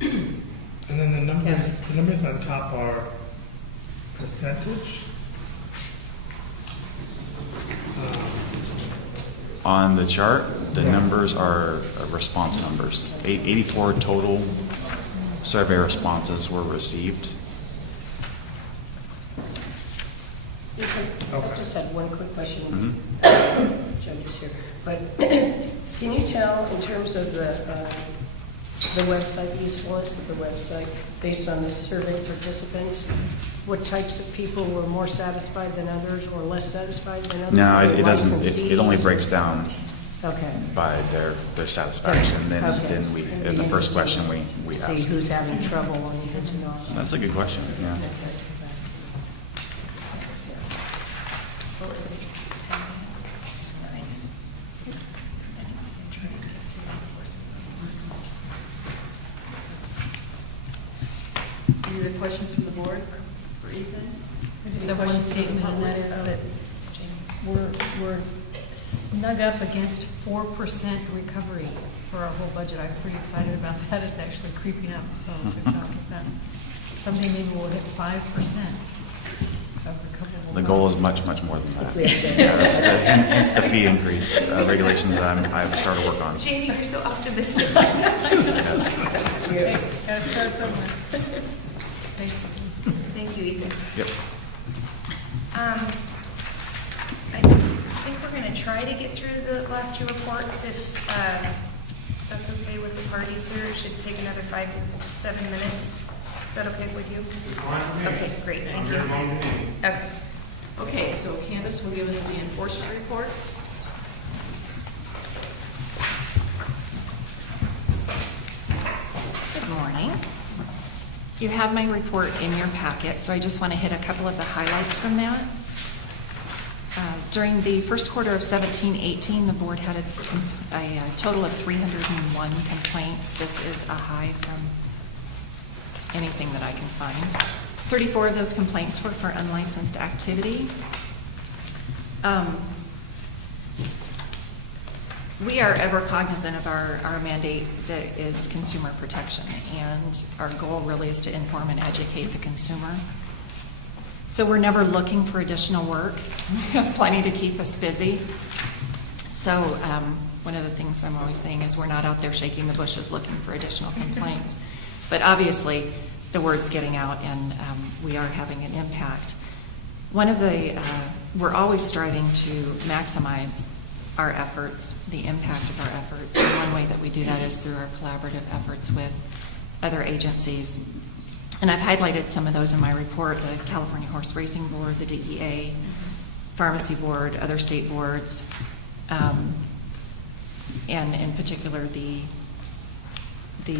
And then the numbers on top are percentage. On the chart, the numbers are response numbers. 84 total survey responses were received. I just had one quick question. Mhm. Judges here. But can you tell in terms of the website usefulness of the website, based on the survey participants, what types of people were more satisfied than others or less satisfied than others? No, Were they it doesn't. It only licensees? breaks down Okay. by their satisfaction. Okay. Then we, It'd in be the first question, interesting we to ask. see who's having trouble and who's not. That's a good question, yeah. Well, is it 10? 9? Any other questions from the board for Ethan? I just have one statement, and that is that we're snug up against 4% recovery for our whole budget. I'm pretty excited about that. It's actually creeping up, so good job with that. Someday maybe we'll hit 5% of recoverable. The goal is funds. much, much more than that. If we have to- Yeah, that's hence the fee increase regulations that I've started to work on. Jamie, you're so optimistic. Yes. Hey, gotta start somewhere. Thanks. Thank you, Ethan. Yep. I think we're going to try to get through the last two reports if that's okay with the parties here. It should take another 5 to 7 minutes. Is that okay with you? Okay, great, thank you. Okay. Okay, so Candace will give us the enforcement report. Good morning. You have my report in your packet, so I just want to hit a couple of the highlights from that. During the first quarter of 17-18, the board had a total of 301 complaints. This is a high from anything that I can find. 34 of those complaints were for unlicensed activity. We are ever cognizant of our mandate that is consumer protection, and our goal really is to inform and educate the consumer. So we're never looking for additional work. We have plenty to keep us busy. So one of the things I'm always saying is we're not out there shaking the bushes looking for additional complaints. But obviously, the word's getting out, and we are having an impact. We're always striving to maximize our efforts, the impact of our efforts. And one way that we do that is through our collaborative efforts with other agencies. And I've highlighted some of those in my report: the California Horse Racing Board, the DEA, Pharmacy Board, other state boards, and in particular the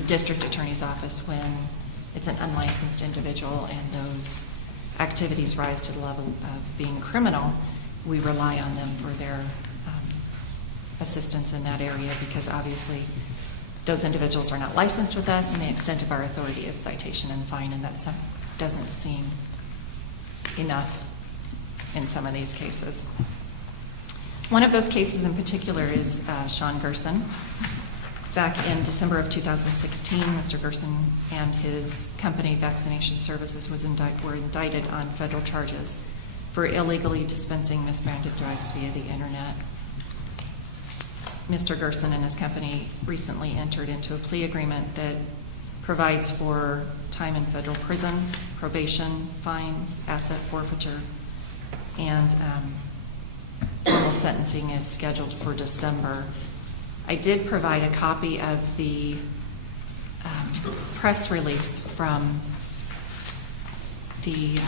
district attorney's office when it's an unlicensed individual and those activities rise to the level of being criminal. We rely on them for their assistance in that area, because obviously those individuals are not licensed with us, and the extent of our authority is citation and fine, and that doesn't seem enough in some of these cases. One of those cases in particular is Sean Gerson. Back in December of 2016, Mr. Gerson and his company, Vaccination Services, were indicted on federal charges for illegally dispensing misbranded drugs via the internet. Mr. Gerson and his company recently entered into a plea agreement that provides for time in federal prison, probation, fines, asset forfeiture, and formal sentencing is scheduled for December. I did provide a copy of the press release from the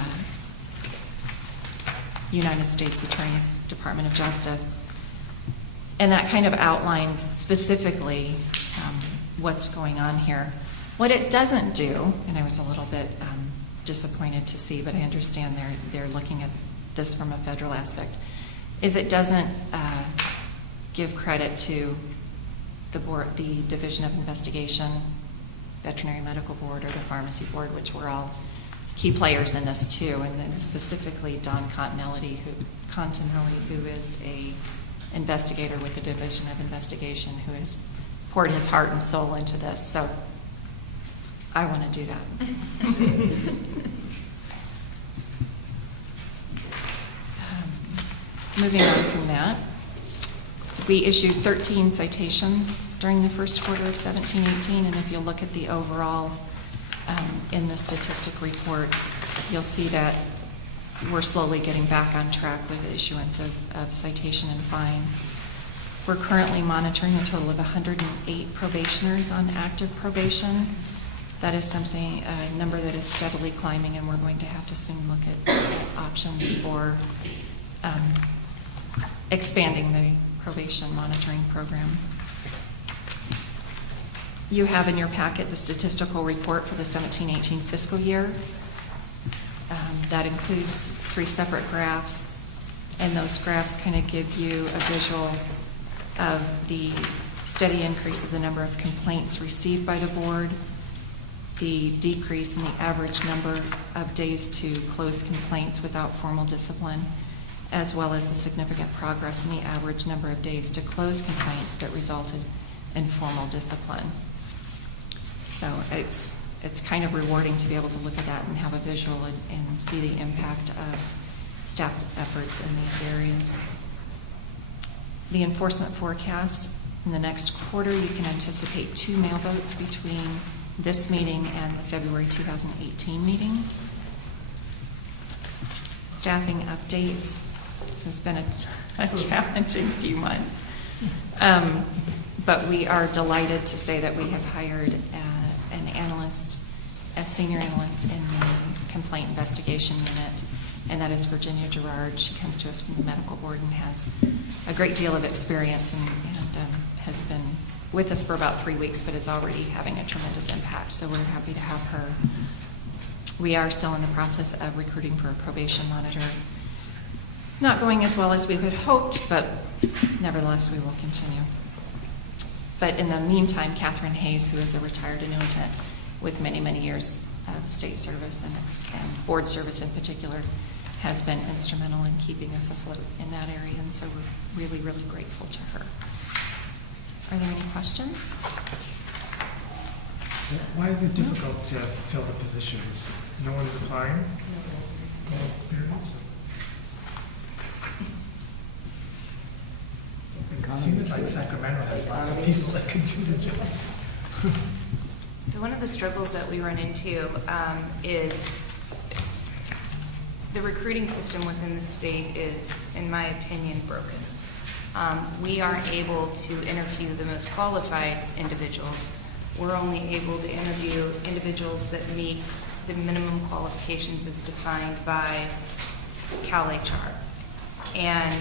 United States Attorney's Department of Justice. And that kind of outlines specifically what's going on here. What it doesn't do, and I was a little bit disappointed to see, but I understand they're looking at this from a federal aspect, is it doesn't give credit to the board, the Division of Investigation, Veterinary Medical Board, or the Pharmacy Board, which were all key players in this too, and then specifically Don Continelli, who is a investigator with the Division of Investigation, who has poured his heart and soul into this. So I want to do that. Moving on from that, we issued 13 citations during the first quarter of 17-18, and if you look at the overall in the statistic reports, you'll see that we're slowly getting back on track with the issuance of citation and fine. We're currently monitoring a total of 108 probationers on active probation. That is a number that is steadily climbing, and we're going to have to soon look at options for expanding the probation monitoring program. You have in your packet the statistical report for the 17-18 fiscal year. That includes 3 separate graphs, and those graphs kind of give you a visual of the steady increase of the number of complaints received by the board, the decrease in the average number of days to close complaints without formal discipline, as well as the significant progress in the average number of days to close complaints that resulted in formal discipline. So it's kind of rewarding to be able to look at that and have a visual and see the impact of staff efforts in these areas. The enforcement forecast: in the next quarter, you can anticipate 2 mail votes between this meeting and the February 2018 meeting. Staffing updates. This has been a challenging few months. But we are delighted to say that we have hired an analyst, a senior analyst in the complaint investigation unit, and that is Virginia Gerard. She comes to us from the medical board and has a great deal of experience and has been with us for about 3 weeks, but is already having a tremendous impact. So we're happy to have her. We are still in the process of recruiting for a probation monitor. Not going as well as we had hoped, but nevertheless, we will continue. But in the meantime, Catherine Hayes, who is a retired annuitant with many, many years of state service and board service in particular, has been instrumental in keeping us afloat in that area, and so we're really, really grateful to her. Are there any questions? Why is it difficult to fill the positions? No one is applying? It seems like Sacramento has lots of people that could do the job. So one of the struggles that we run into is the recruiting system within the state is, in my opinion, broken. We aren't able to interview the most qualified individuals. We're only able to interview individuals that meet the minimum qualifications as defined by CalHR. And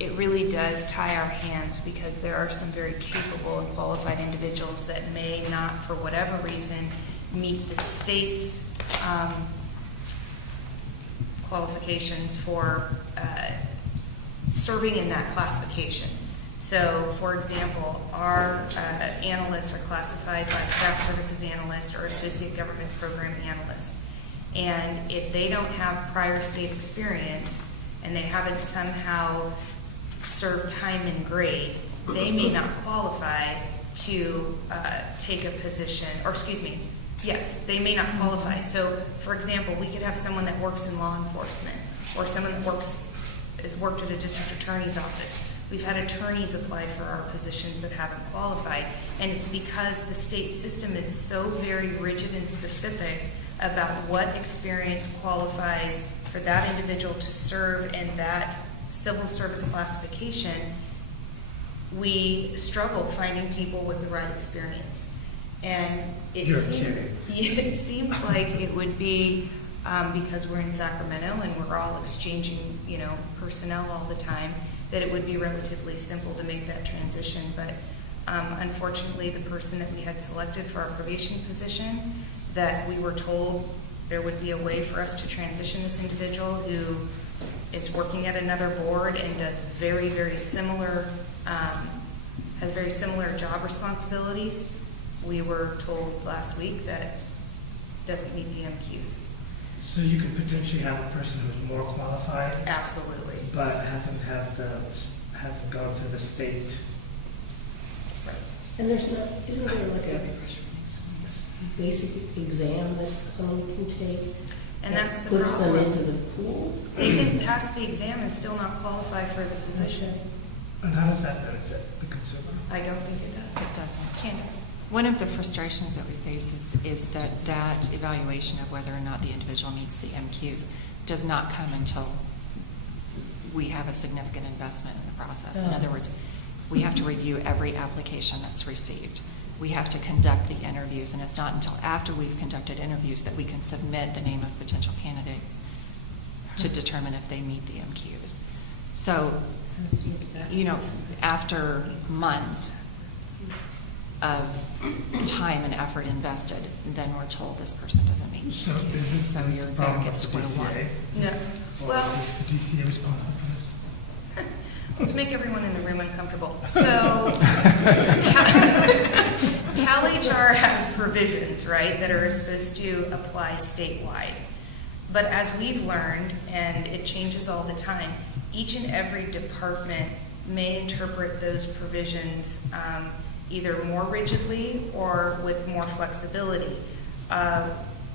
it really does tie our hands because there are some very capable and qualified individuals that may not, for whatever reason, meet the state's qualifications for serving in that classification. So, for example, our analysts are classified by staff services analyst or associate government program analyst. And if they don't have prior state experience and they haven't somehow served time in grade, they may not qualify to take a position, or excuse me, yes, they may not qualify. So, for example, we could have someone that works in law enforcement or someone that has worked at a district attorney's office. We've had attorneys apply for our positions that haven't qualified, and it's because the state system is so very rigid and specific about what experience qualifies for that individual to serve in that civil service classification. We struggle finding people with the right experience. And it seems like it would be because we're in Sacramento and we're all exchanging, personnel all the time, that it would be relatively simple to make that transition. But unfortunately, the person that we had selected for our probation position, that we were told there would be a way for us to transition this individual who is working at another board and does very, very similar, has very similar job responsibilities. We were told last week that doesn't meet the MQs. So you could potentially have a person who's more qualified? Absolutely. But hasn't gone through the state. Right. And isn't there like a basic exam that someone can take? And that's the puts problem. Them into the pool? They can pass the exam and still not qualify for the position. And how does that benefit the consumer? I don't think it does. It doesn't. Candace. One of the frustrations that we face is that evaluation of whether or not the individual meets the MQs does not come until we have a significant investment in the process. In other words, we have to review every application that's received. We have to conduct the interviews, and it's not until after we've conducted interviews that we can submit the name of potential candidates to determine if they meet the MQs. So, after months of time and effort invested, then we're told this person doesn't meet the MQs. So you're back at square one. No. Well, is the DCA responsible for this? let's make everyone in the room uncomfortable. So, CalHR has provisions, right, that are supposed to apply statewide. But as we've learned, and it changes all the time, each and every department may interpret those provisions either more rigidly or with more flexibility.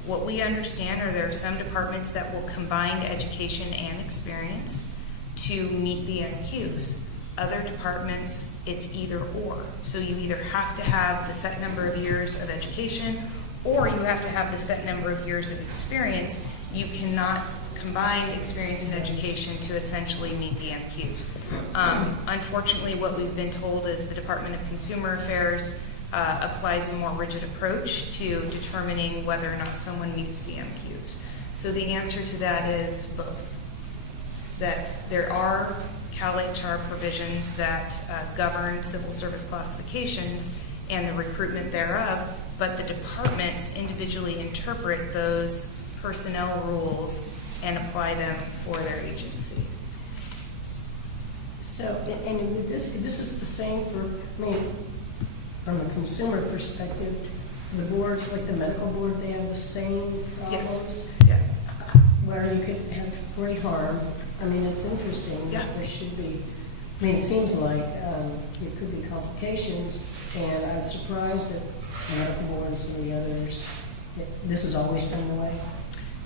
What we understand are there are some departments that will combine education and experience to meet the NQs. Other departments, it's either or. So you either have to have the set number of years of education or you have to have the set number of years of experience. You cannot combine experience and education to essentially meet the NQs. Unfortunately, what we've been told is the Department of Consumer Affairs applies a more rigid approach to determining whether or not someone meets the NQs. So the answer to that is both. That there are Cal HR provisions that govern civil service classifications and the recruitment thereof, but the departments individually interpret those personnel rules and apply them for their agency. So, and this is the same for, I mean, from a consumer perspective, the boards, like the medical board, they have the same problems? Yes. Where you could have great harm. I mean, it's interesting that there should be, I mean, it seems like there could be complications, and I'm surprised that the medical board and some of the others, this has always been the way,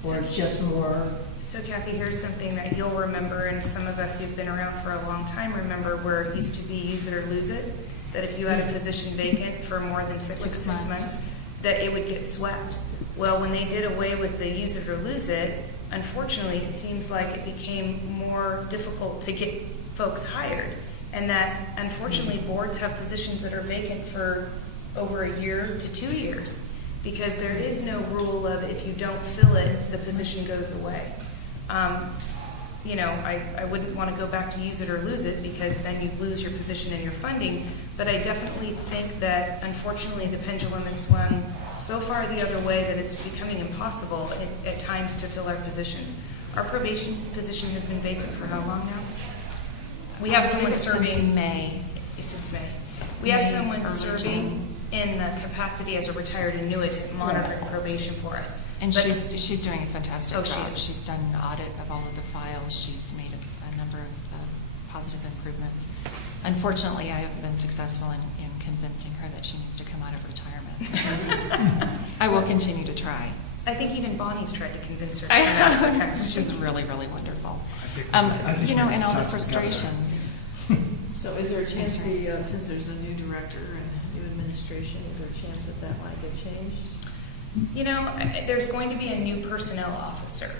or it's just more. So Kathy, here's something that you'll remember, and some of us who've been around for a long time remember, where it used to be use it or lose it, that if you had a position vacant for more than six months, that it would get swept. Well, when they did away with the use it or lose it, unfortunately, it seems like it became more difficult to get folks hired. And that, unfortunately, boards have positions that are vacant for over a year to 2 years because there is no rule of if you don't fill it, the position goes away. You know, I wouldn't want to go back to use it or lose it because then you lose your position and your funding. But I definitely think that, unfortunately, the pendulum has swung so far the other way that it's becoming impossible at times to fill our positions. Our probation position has been vacant for how long now? We have someone serving since May. Since May. We have someone serving in the capacity as a retired annuitant monitoring probation for us. And But she's doing a fantastic job. She is. She's done an audit of all of the files. She's made a number of positive improvements. Unfortunately, I haven't been successful in convincing her that she needs to come out of retirement. I will continue to try. I think even Bonnie's tried to convince her to I come out of know. retirement. She's really, really wonderful. I think You know, we and all the talked about that. frustrations. So is there a chance, since there's a new director and new administration, is there a chance that that might get changed? You know, there's going to be a new personnel officer.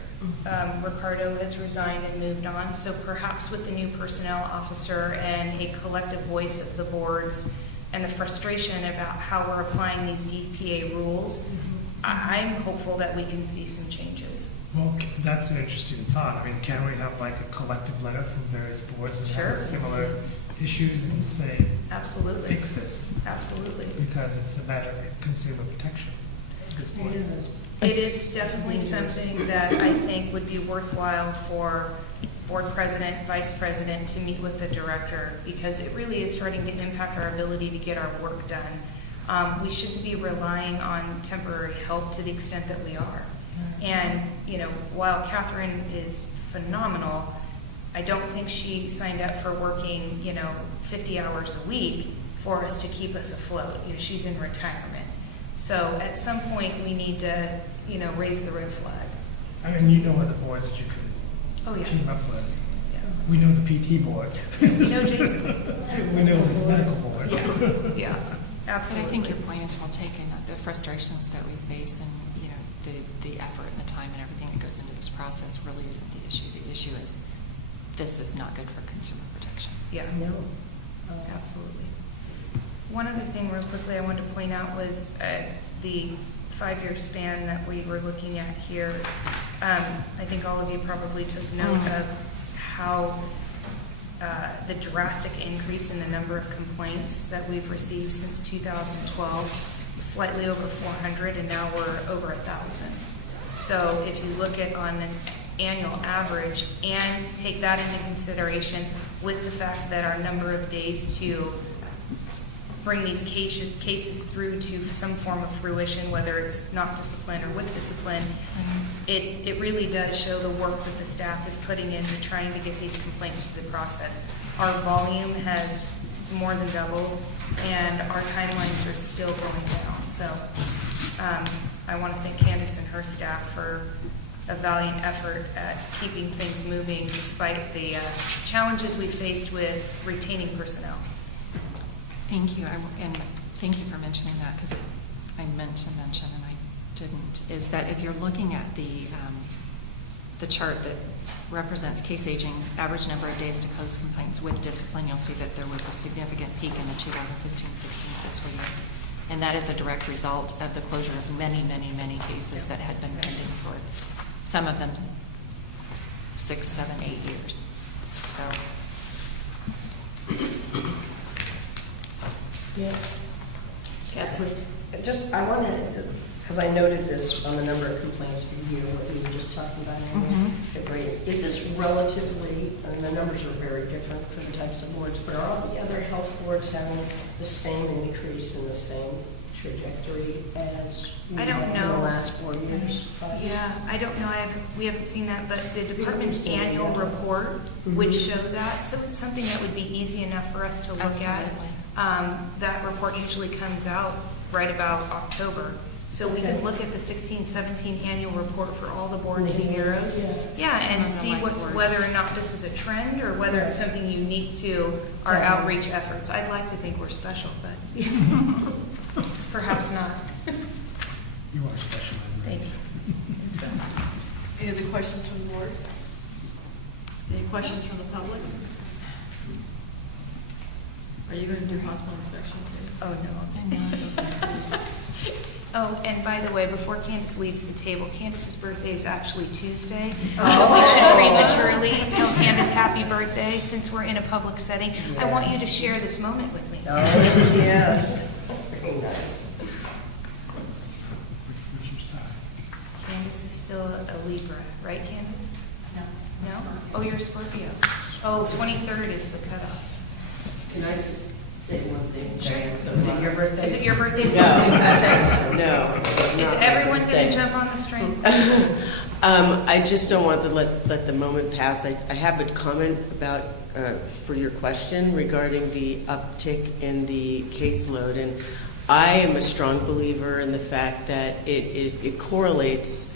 Ricardo has resigned and moved on, so perhaps with the new personnel officer and a collective voice of the boards and the frustration about how we're applying these DPA rules, I'm hopeful that we can see some changes. Well, that's an interesting thought. I mean, can we have like a collective letter from various boards that have similar issues and say, absolutely, fix this? Absolutely. Because it's a matter of consumer protection. It is definitely something that I think would be worthwhile for board president, vice president to meet with the director, because it really is starting to impact our ability to get our work done. We shouldn't be relying on temporary help to the extent that we are. And, you know, while Catherine is phenomenal, I don't think she signed up for working, 50 hours a week for us to keep us afloat. You know, she's in retirement. So at some point we need to, raise the red flag. I mean, you know other boards that you could team up with. Yeah. We know the PT board. We know Jason. We know the medical board. Yeah, absolutely. But I think your point is well taken. The frustrations that we face and, the effort and the time and everything that goes into this process really isn't the issue. The issue is this is not good for consumer protection. Yeah. No. Absolutely. One other thing real quickly I wanted to point out was the 5-year span that we were looking at here. I think all of you probably took note of how the drastic increase in the number of complaints that we've received since 2012, slightly over 400, and now we're over 1,000. So if you look at on an annual average and take that into consideration with the fact that our number of days to bring these cases through to some form of fruition, whether it's not discipline or with discipline, it really does show the work that the staff is putting into trying to get these complaints through the process. Our volume has more than doubled, and our timelines are still going down. So I want to thank Candace and her staff for a valiant effort at keeping things moving despite the challenges we faced with retaining personnel. Thank you, and thank you for mentioning that, because I meant to mention and I didn't, is that if you're looking at the chart that represents case aging, average number of days to close complaints with discipline, you'll see that there was a significant peak in the 2015-16 fiscal year. And that is a direct result of the closure of many, many, many cases that had been pending for some of them 6, 7, 8 years. So. Yeah. Kathleen, I wanted to, because I noted this on the number of complaints for the year, what we were just talking about. Is this relatively, and the numbers are very different for the types of boards, but are all the other health boards having the same increase in the same trajectory as I don't in know. the last 4 years? 5 years? Yeah, I don't know. We haven't seen that, but the department's annual report would show that. So it's something that would be easy enough for us to look Absolutely. at. That report usually comes out right about October. So we can look at the 16-17 annual report for all the boards and bureaus. Yeah, Some and of them see like words. whether or not this is a trend or whether it's something unique to our outreach efforts. I'd like to think we're special, but perhaps not. You are special. Thank you. So, Any other questions from the board? Any questions from the public? Are you going to do hospital inspection too? oh no. Oh, and by the way, before Candace leaves the table, Candace's birthday is actually Tuesday. So we should prematurely tell Candace happy birthday since we're in a public setting. I want you to share this moment with me. Oh, yes. Very nice. Candace is still a Libra, right, Candace? No? Oh, you're a Scorpio. Oh, 23rd is the cutoff. Can I just say one thing? Diane, so Is it your birthday? Is it your birthday? No. it's Is not everyone my going to birthday. jump on this train? I just don't want to let the moment pass. I have a comment about, for your question regarding the uptick in the caseload. And I am a strong believer in the fact that it correlates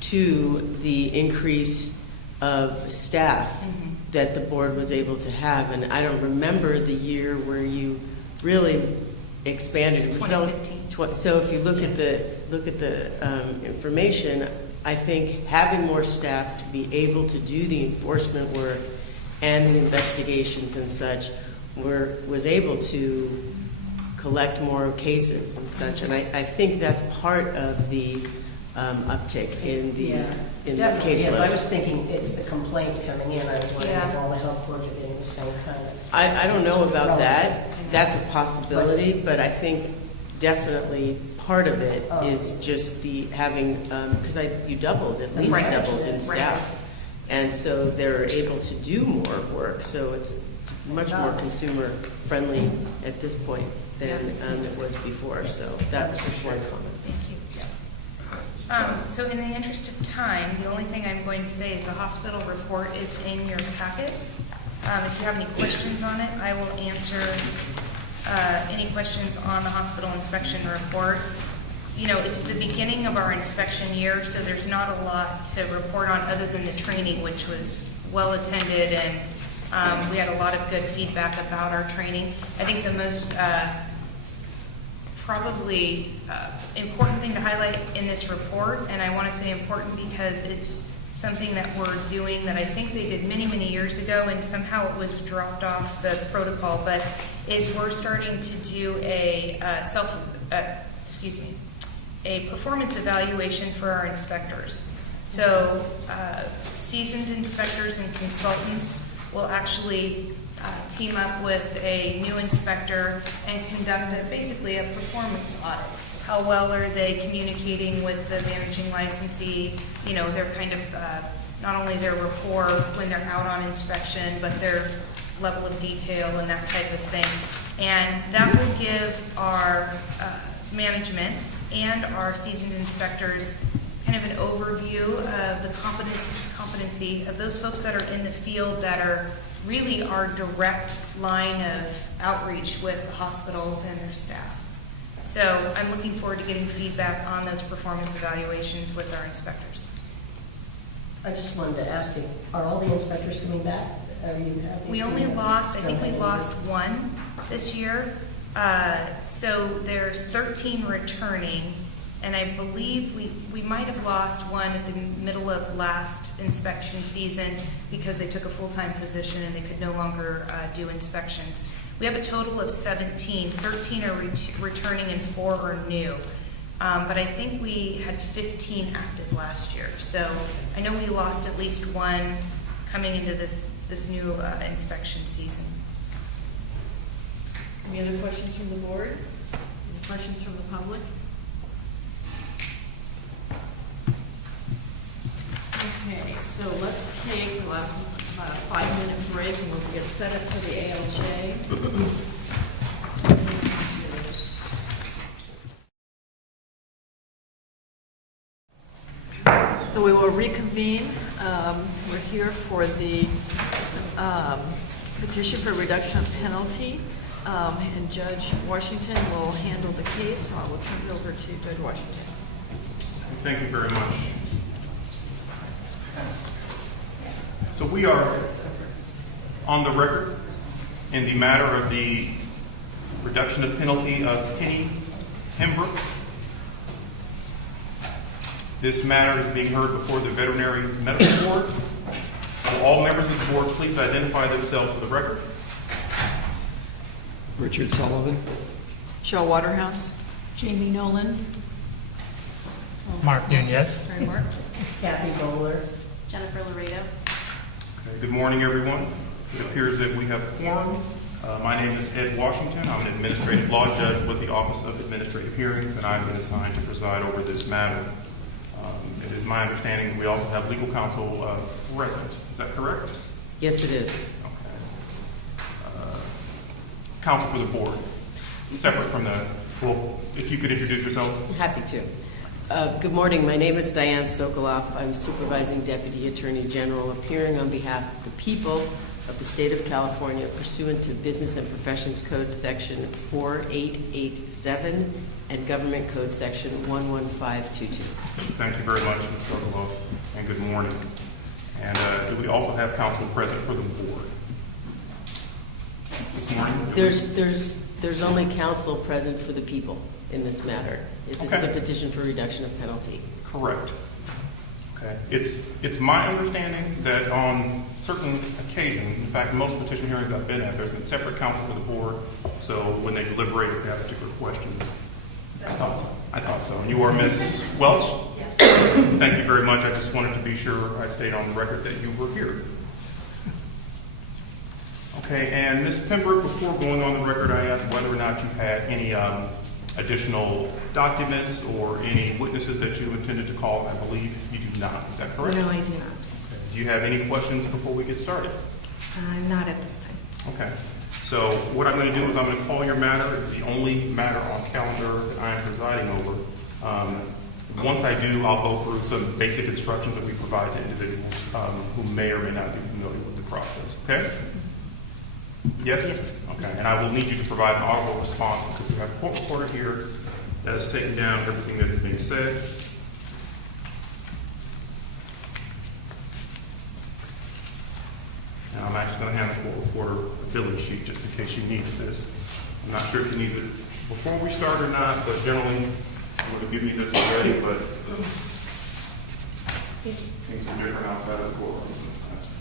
to the increase of staff that the board was able to have. And I don't remember the year where you really expanded. 2015. So if you look at the information, I think having more staff to be able to do the enforcement work and the investigations and such was able to collect more cases and such. And I think that's part of the uptick in the Definitely, yes. I caseload. was thinking it's the complaints coming in. I was wondering if Yeah. all the health boards are getting the same kind of. I don't know about that. Relative. That's a possibility, but I think definitely part of it is just the having, because you doubled, at least Right. doubled in Right. staff. And so they're able to do more work, so it's much more consumer friendly at this point than it was before. So that's just one comment. Thank you. So in the interest of time, the only thing I'm going to say is the hospital report is in your packet. If you have any questions on it, I will answer any questions on the hospital inspection report. You know, it's the beginning of our inspection year, so there's not a lot to report on other than the training, which was well attended, and we had a lot of good feedback about our training. I think the most probably important thing to highlight in this report, and I want to say important because it's something that we're doing that I think they did many, many years ago, and somehow it was dropped off the protocol, but is we're starting to do a a performance evaluation for our inspectors. So seasoned inspectors and consultants will actually team up with a new inspector and conduct basically a performance audit. How well are they communicating with the managing licensee? You know, they're kind of not only their rapport when they're out on inspection, but their level of detail and that type of thing. And that will give our management and our seasoned inspectors kind of an overview of the competency of those folks that are in the field that are really our direct line of outreach with the hospitals and their staff. So I'm looking forward to getting feedback on those performance evaluations with our inspectors. I just wanted to ask you, are all the inspectors coming back? Are you happy? We only lost, I think we lost one this year. So there's 13 returning, and I believe we might have lost one at the middle of last inspection season because they took a full-time position and they could no longer do inspections. We have a total of 17. 13 are returning and 4 are new. But I think we had 15 active last year. So I know we lost at least one coming into this new inspection season. Any other questions from the board? Any questions from the public? Okay, so let's take about a 5-minute break and we'll get set up for the ALJ. So we will reconvene. We're here for the petition for reduction of penalty, and Judge Washington will handle the case, so I will turn it over to Judge Washington. Thank you very much. So we are on the record in the matter of the reduction of penalty of Penny Pembroke. This matter is being heard before the Veterinary Medical Board. Will all members of the board please identify themselves for the record? Richard Sullivan. Cheryl Waterhouse. Jamie Nolan. Mark Nunez. Sorry, Mark. Kathy Bowler. Jennifer Laredo. Okay, good morning, everyone. It appears that we have a quorum. My name is Ed Washington. I'm an administrative law judge with the Office of Administrative Hearings, and I've been assigned to preside over this matter. It is my understanding that we also have legal counsel present. Is that correct? Yes, it is. Okay. Counsel for the board, separate from the, well, if you could introduce yourself. Happy to. Good morning. My name is Diane Sokoloff. I'm Supervising Deputy Attorney General, appearing on behalf of the people of the state of California pursuant to Business and Professions Code Section 4887 and Government Code Section 11522. Thank you very much, Ms. Sokoloff, and good morning. And do we also have counsel present for the board this morning? There's only counsel present for the people in this matter. This is a Okay. petition for reduction of penalty. Correct. Okay. It's my understanding that on certain occasions, in fact, most petition hearings I've been at, there's been separate counsel for the board, so when they deliberate if they have particular questions. I thought so. And you are Ms. Welch? Yes. Thank you very much. I just wanted to be sure I stayed on the record that you were here. Okay, and Ms. Pembroke, before going on the record, I asked whether or not you had any additional documents or any witnesses that you intended to call. I believe you do not. Is that correct? No, I do not. Okay. Do you have any questions before we get started? Not at this time. Okay. So what I'm going to do is I'm going to call your matter. It's the only matter on calendar that I am presiding over. Once I do, I'll go through some basic instructions that we provide to individuals who may or may not be familiar with the process. Okay? Yes? Yes. Okay. And I will need you to provide an audible response because we have a court reporter here that has taken down everything that is being said. And I'm actually going to have the court reporter a billing sheet just in case she needs this. I'm not sure if she needs it before we start or not, but generally, I'm going to give you this already, but things are different outside of the courtroom sometimes.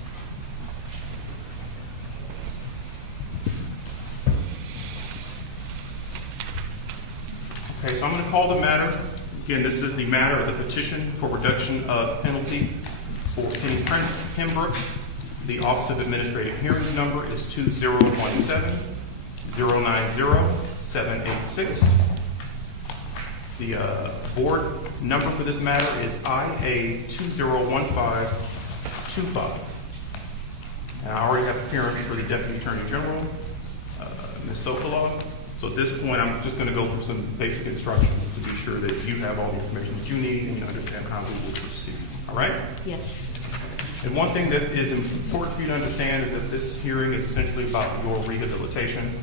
Okay, so I'm going to call the matter. Again, this is the matter of the petition for reduction of penalty for Penny Pembroke. The Office of Administrative Hearings number is 2017-090-786. The board number for this matter is IA 201525. And I already have appearance for the Deputy Attorney General, Ms. Sokolov. So at this point, I'm just going to go through some basic instructions to be sure that you have all the information that you need and you understand how we will proceed. All right? Yes. And one thing that is important for you to understand is that this hearing is essentially about your rehabilitation.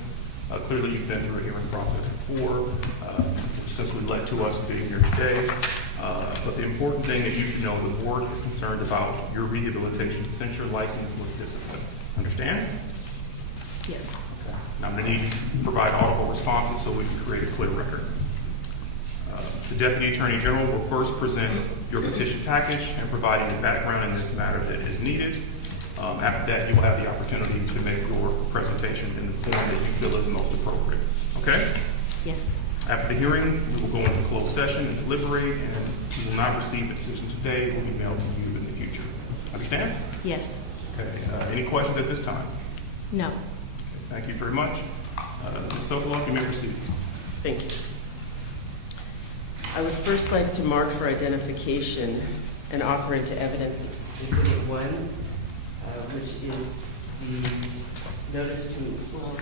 Clearly, you've been through a hearing process before, which essentially led to us being here today. But the important thing is you should know the board is concerned about your rehabilitation since your license was disciplined. Understand? Yes. Now, I'm going to need to provide audible responses so we can create a clear record. The Deputy Attorney General will first present your petition package and provide any background in this matter that is needed. After that, you will have the opportunity to make your presentation in the form that you feel is most appropriate. Okay? Yes. After the hearing, we will go into closed session and deliberate, and you will not receive a decision today. It will be mailed to you in the future. Understand? Yes. Okay. Any questions at this time? No. Okay, thank you very much. Ms. Sokolov, you may proceed. Thank you. I would first like to mark for identification and offer into evidence Exhibit 1, which is the notice to, well,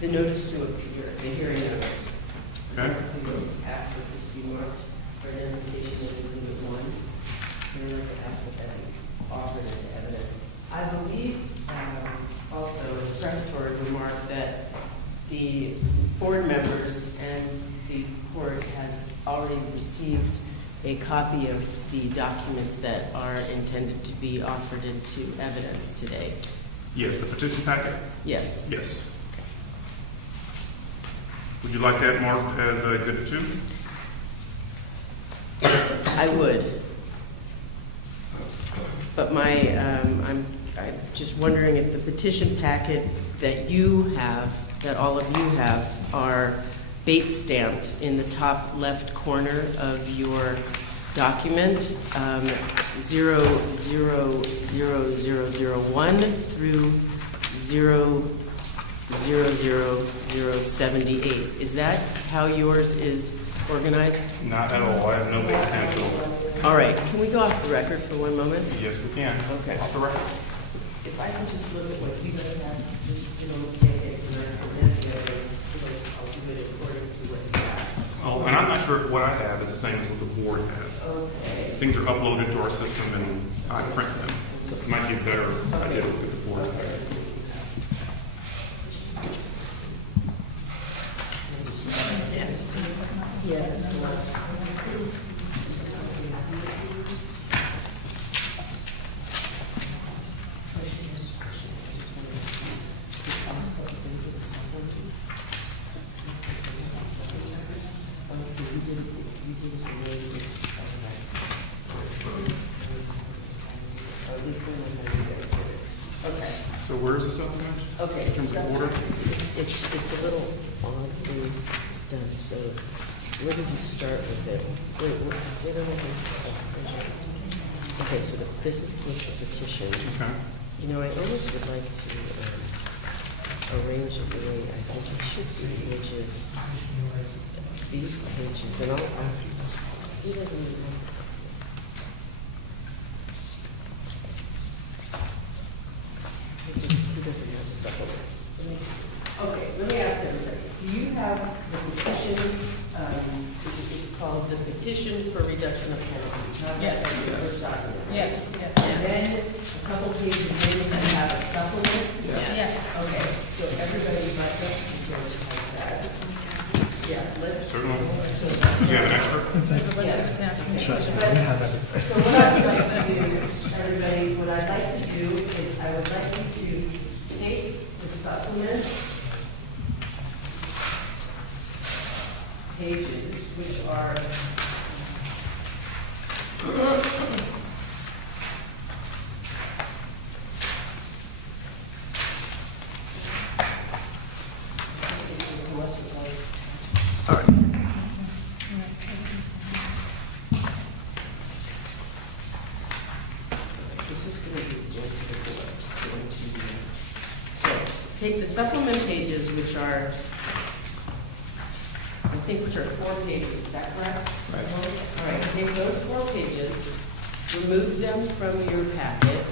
the notice to appear, the hearing notice. Okay. I'd like to ask that this be marked for identification as Exhibit 1. And I'd like to ask that that be offered into evidence. I believe also a preparatory remark that the board members and the court has already received a copy of the documents that are intended to be offered into evidence today. Yes, the petition packet? Yes. Yes. Would you like that marked as Exhibit 2? I would. But I'm just wondering if the petition packet that you have, that all of you have, are bait stamped in the top left corner of your document, 00001 through 00078. Is that how yours is organized? Not at all. I have no bait stamps at all. All right. Can we go off the record for one moment? Yes, we can. Okay. Off the record. If I can just look at what you guys have, just, take it and represent it, I'll do it according to what you have. Oh, and I'm not sure what I have is the same as what the board has. Okay. Things are uploaded to our system and I print them. It might be better if I did it with the board. Yes. Yes. Okay. So where is the supplement? Okay. In terms of order? It's a little oddly done, so where did you start with it? Wait, okay, so this is with the petition. Okay. You know, I almost would like to arrange it the way I think it should be, which is these pages, and he doesn't even have this. He doesn't have the supplement. Okay, let me ask everybody, do you have the petition, it's called the Petition for Reduction of Penalties? Yes. Yes, yes. And then a couple pages later, you have a supplement? Yes. Okay, so everybody might have to George like that. Yeah, let's. Certainly. You have an expert? Yes. Trust me, we have it. So what I'd like to do, everybody, what I'd like to do is I would like you to take the supplement pages, which are all right. This is going to be going to the board. So take the supplement pages, which are, I think think, which are 4 pages, is that correct? Right. All right, take those 4 pages, remove them from your packet,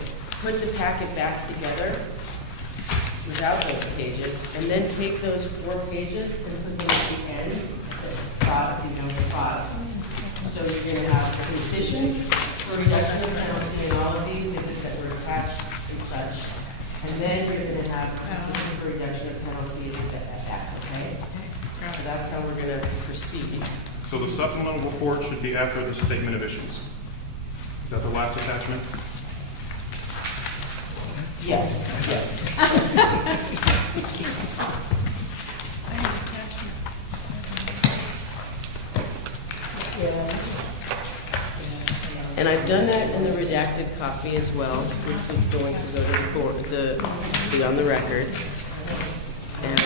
put the packet back together without those pages, and then take those 4 pages and put them at the end, the bottom, the bottom. So you're going to have a petition for reduction of penalty and all of these that were attached and such. And then you're going to have a petition for reduction of penalty at that, okay? So that's how we're going to proceed. So the supplemental report should be after the statement of issues. Is that the last attachment? Yes, yes. And I've done that in the redacted copy as well, which was going to go to the board, be on the record. And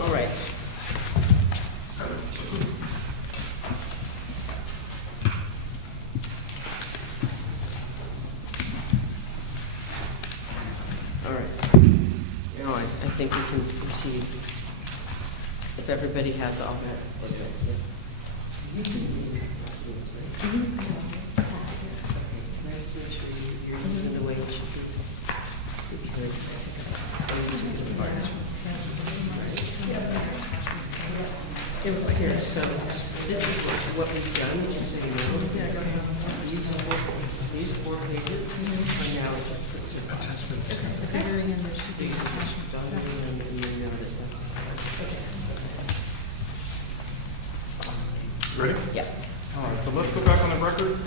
all right. All right. Now I think we can proceed. If everybody has all that organized. Nice to make sure you're using the way it should be. Because it was like here, so this is what we've done, just so you know. These 4 pages are now just put to attachments. At the very end, there should So be you can just attachment done 7. and you know that that's Ready? Yeah. All right, so let's go back on the record.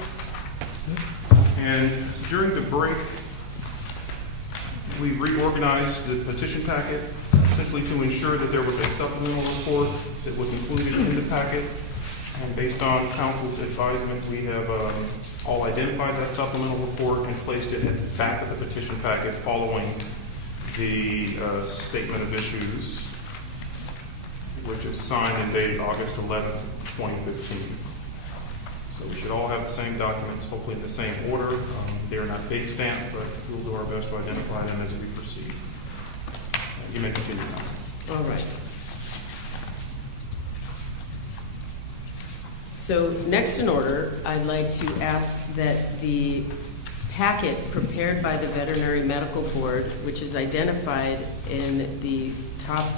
And during the break, we reorganized the petition packet essentially to ensure that there was a supplemental report that was included in the packet. And based on council's advisement, we have all identified that supplemental report and placed it at the back of the petition packet following the statement of issues, which is signed and dated August 11th, 2015. So we should all have the same documents, hopefully in the same order. They are not date stamped, but we'll do our best to identify them as we proceed. You may continue now. All right. So next in order, I'd like to ask that the packet prepared by the Veterinary Medical Board, which is identified in the top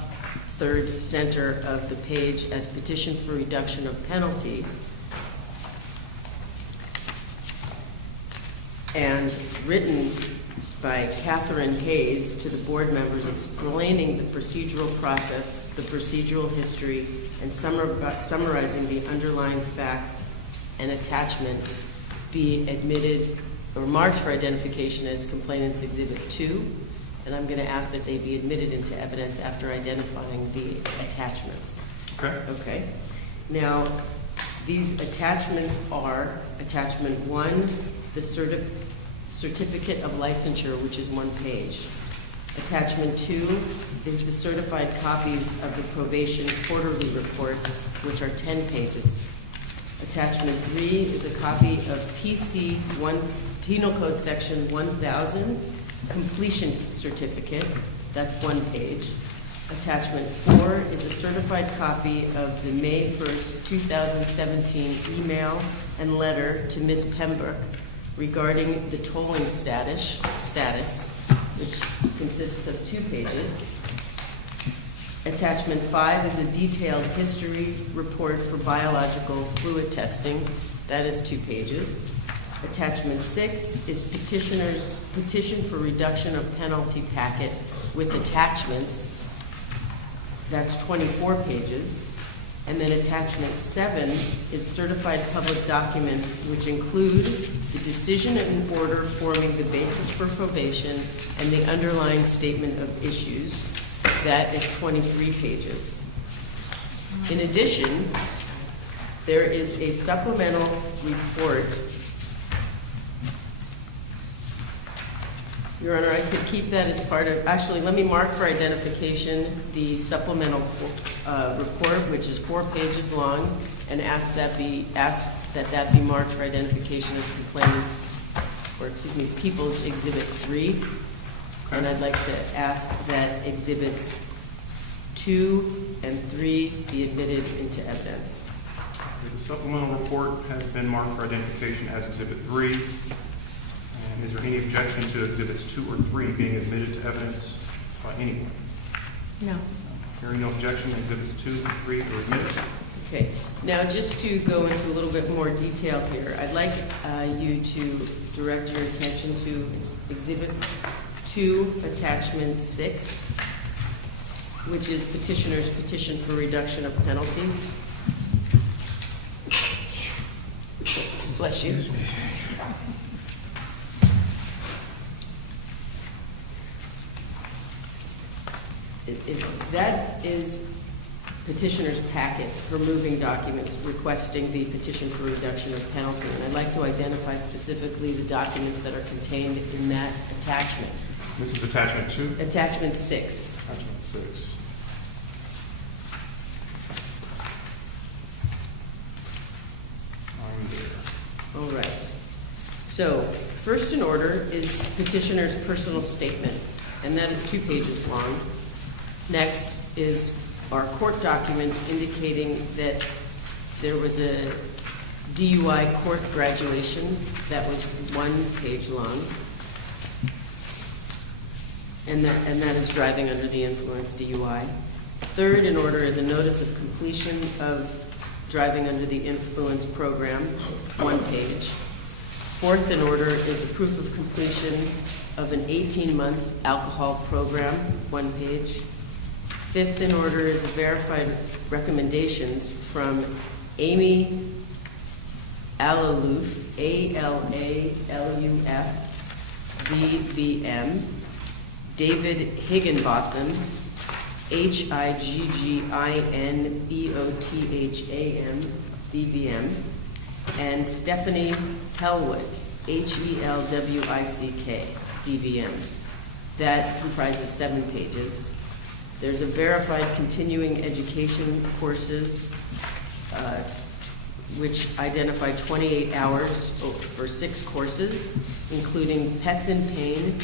3rd center of the page as petition for reduction of penalty, and written by Catherine Hayes to the board members explaining the procedural process, the procedural history, and summarizing the underlying facts and attachments, be admitted or marked for identification as Complainant's Exhibit 2. And I'm going to ask that they be admitted into evidence after identifying the attachments. Okay. Okay. Now, these attachments are Attachment 1, the certificate of licensure, which is 1 page. Attachment 2 is the certified copies of the probation quarterly reports, which are 10 pages. Attachment 3 is a copy of PC 1, Penal Code Section 1000, completion certificate, that's 1 page. Attachment 4 is a certified copy of the May 1st, 2017 email and letter to Ms. Pembroke regarding the tolling status, which consists of 2 pages. Attachment 5 is a detailed history report for biological fluid testing. That is 2 pages. Attachment 6 is petitioner's petition for reduction of penalty packet with attachments. That's 24 pages. And then attachment 7 is certified public documents, which include the decision and order forming the basis for probation and the underlying statement of issues. That is 23 pages. In addition, there is a supplemental report Your Honor, I could keep that as part of, actually, let me mark for identification the supplemental report, which is 4 pages long, and ask that be marked for identification as complainants, or excuse me, People's Exhibit 3. Okay. And I'd like to ask that Exhibits 2 and 3 be admitted into evidence. The supplemental report has been marked for identification as Exhibit 3. And is there any objection to Exhibits 2 or 3 being admitted to evidence by anyone? No. Hearing no objection, Exhibits 2 and 3 are admitted. Okay, now just to go into a little bit more detail here, I'd like you to direct your attention to Exhibit 2, Attachment 6, which is petitioner's petition for reduction of penalty. Bless you. That is petitioner's packet for moving documents requesting the petition for reduction of penalty. And I'd like to identify specifically the documents that are contained in that attachment. This is Attachment 2? Attachment 6. Attachment 6. I'm there. All right. So, first in order is petitioner's personal statement, and that is 2 pages long. Next is our court documents indicating that there was a DUI court graduation that was 1 page long. And that is driving under the influence DUI. Third in order is a notice of completion of driving under the influence program, 1 page. Fourth in order is a proof of completion of an 18-month alcohol program, 1 page. Fifth in order is a verified recommendations from Amy Alaluf, A-L-A-L-U-F, D-V-M, David Higginbotham, Higginbotham, D-V-M, and Stephanie Helwick, Helwick, D-V-M. That comprises 7 pages. There's a verified continuing education courses, which identify 28 hours for 6 courses, including pets in pain,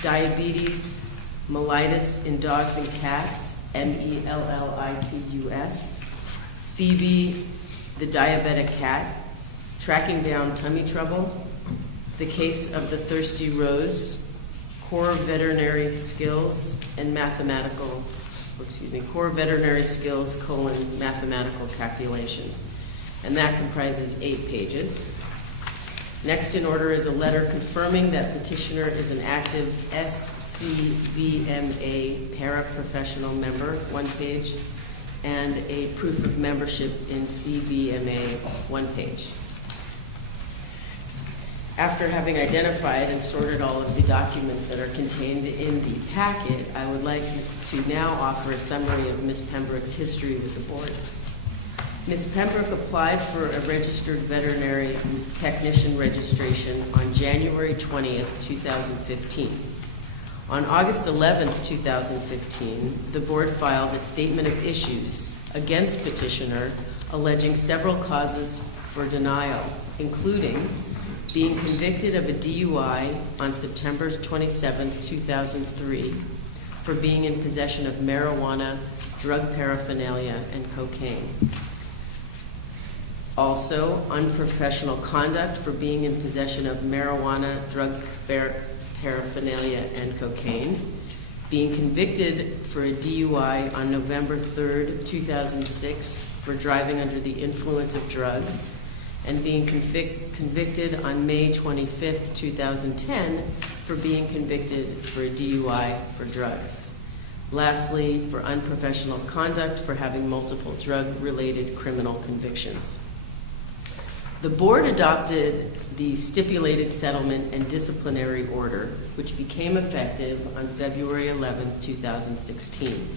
diabetes, mellitus in dogs and cats, MELLITUS, Phoebe, the diabetic cat, tracking down tummy trouble, the case of the thirsty rose, core veterinary skills and core veterinary skills, mathematical calculations. And that comprises 8 pages. Next in order is a letter confirming that petitioner is an active SCVMA paraprofessional member, 1 page, and a proof of membership in CVMA, 1 page. After having identified and sorted all of the documents that are contained in the packet, I would like to now offer a summary of Ms. Pembroke's history with the board. Ms. Pembroke applied for a registered veterinary technician registration on January 20th, 2015. On August 11th, 2015, the board filed a statement of issues against petitioner alleging several causes for denial, including being convicted of a DUI on September 27, 2003, for being in possession of marijuana, drug paraphernalia, and cocaine. Also, unprofessional conduct for being in possession of marijuana, drug paraphernalia, and cocaine. Being convicted for a DUI on November 3, 2006, for driving under the influence of drugs, and being convicted on May 25th, 2010 for being convicted for a DUI for drugs. Lastly, for unprofessional conduct for having multiple drug-related criminal convictions. The board adopted the stipulated settlement and disciplinary order, which became effective on February 11, 2016.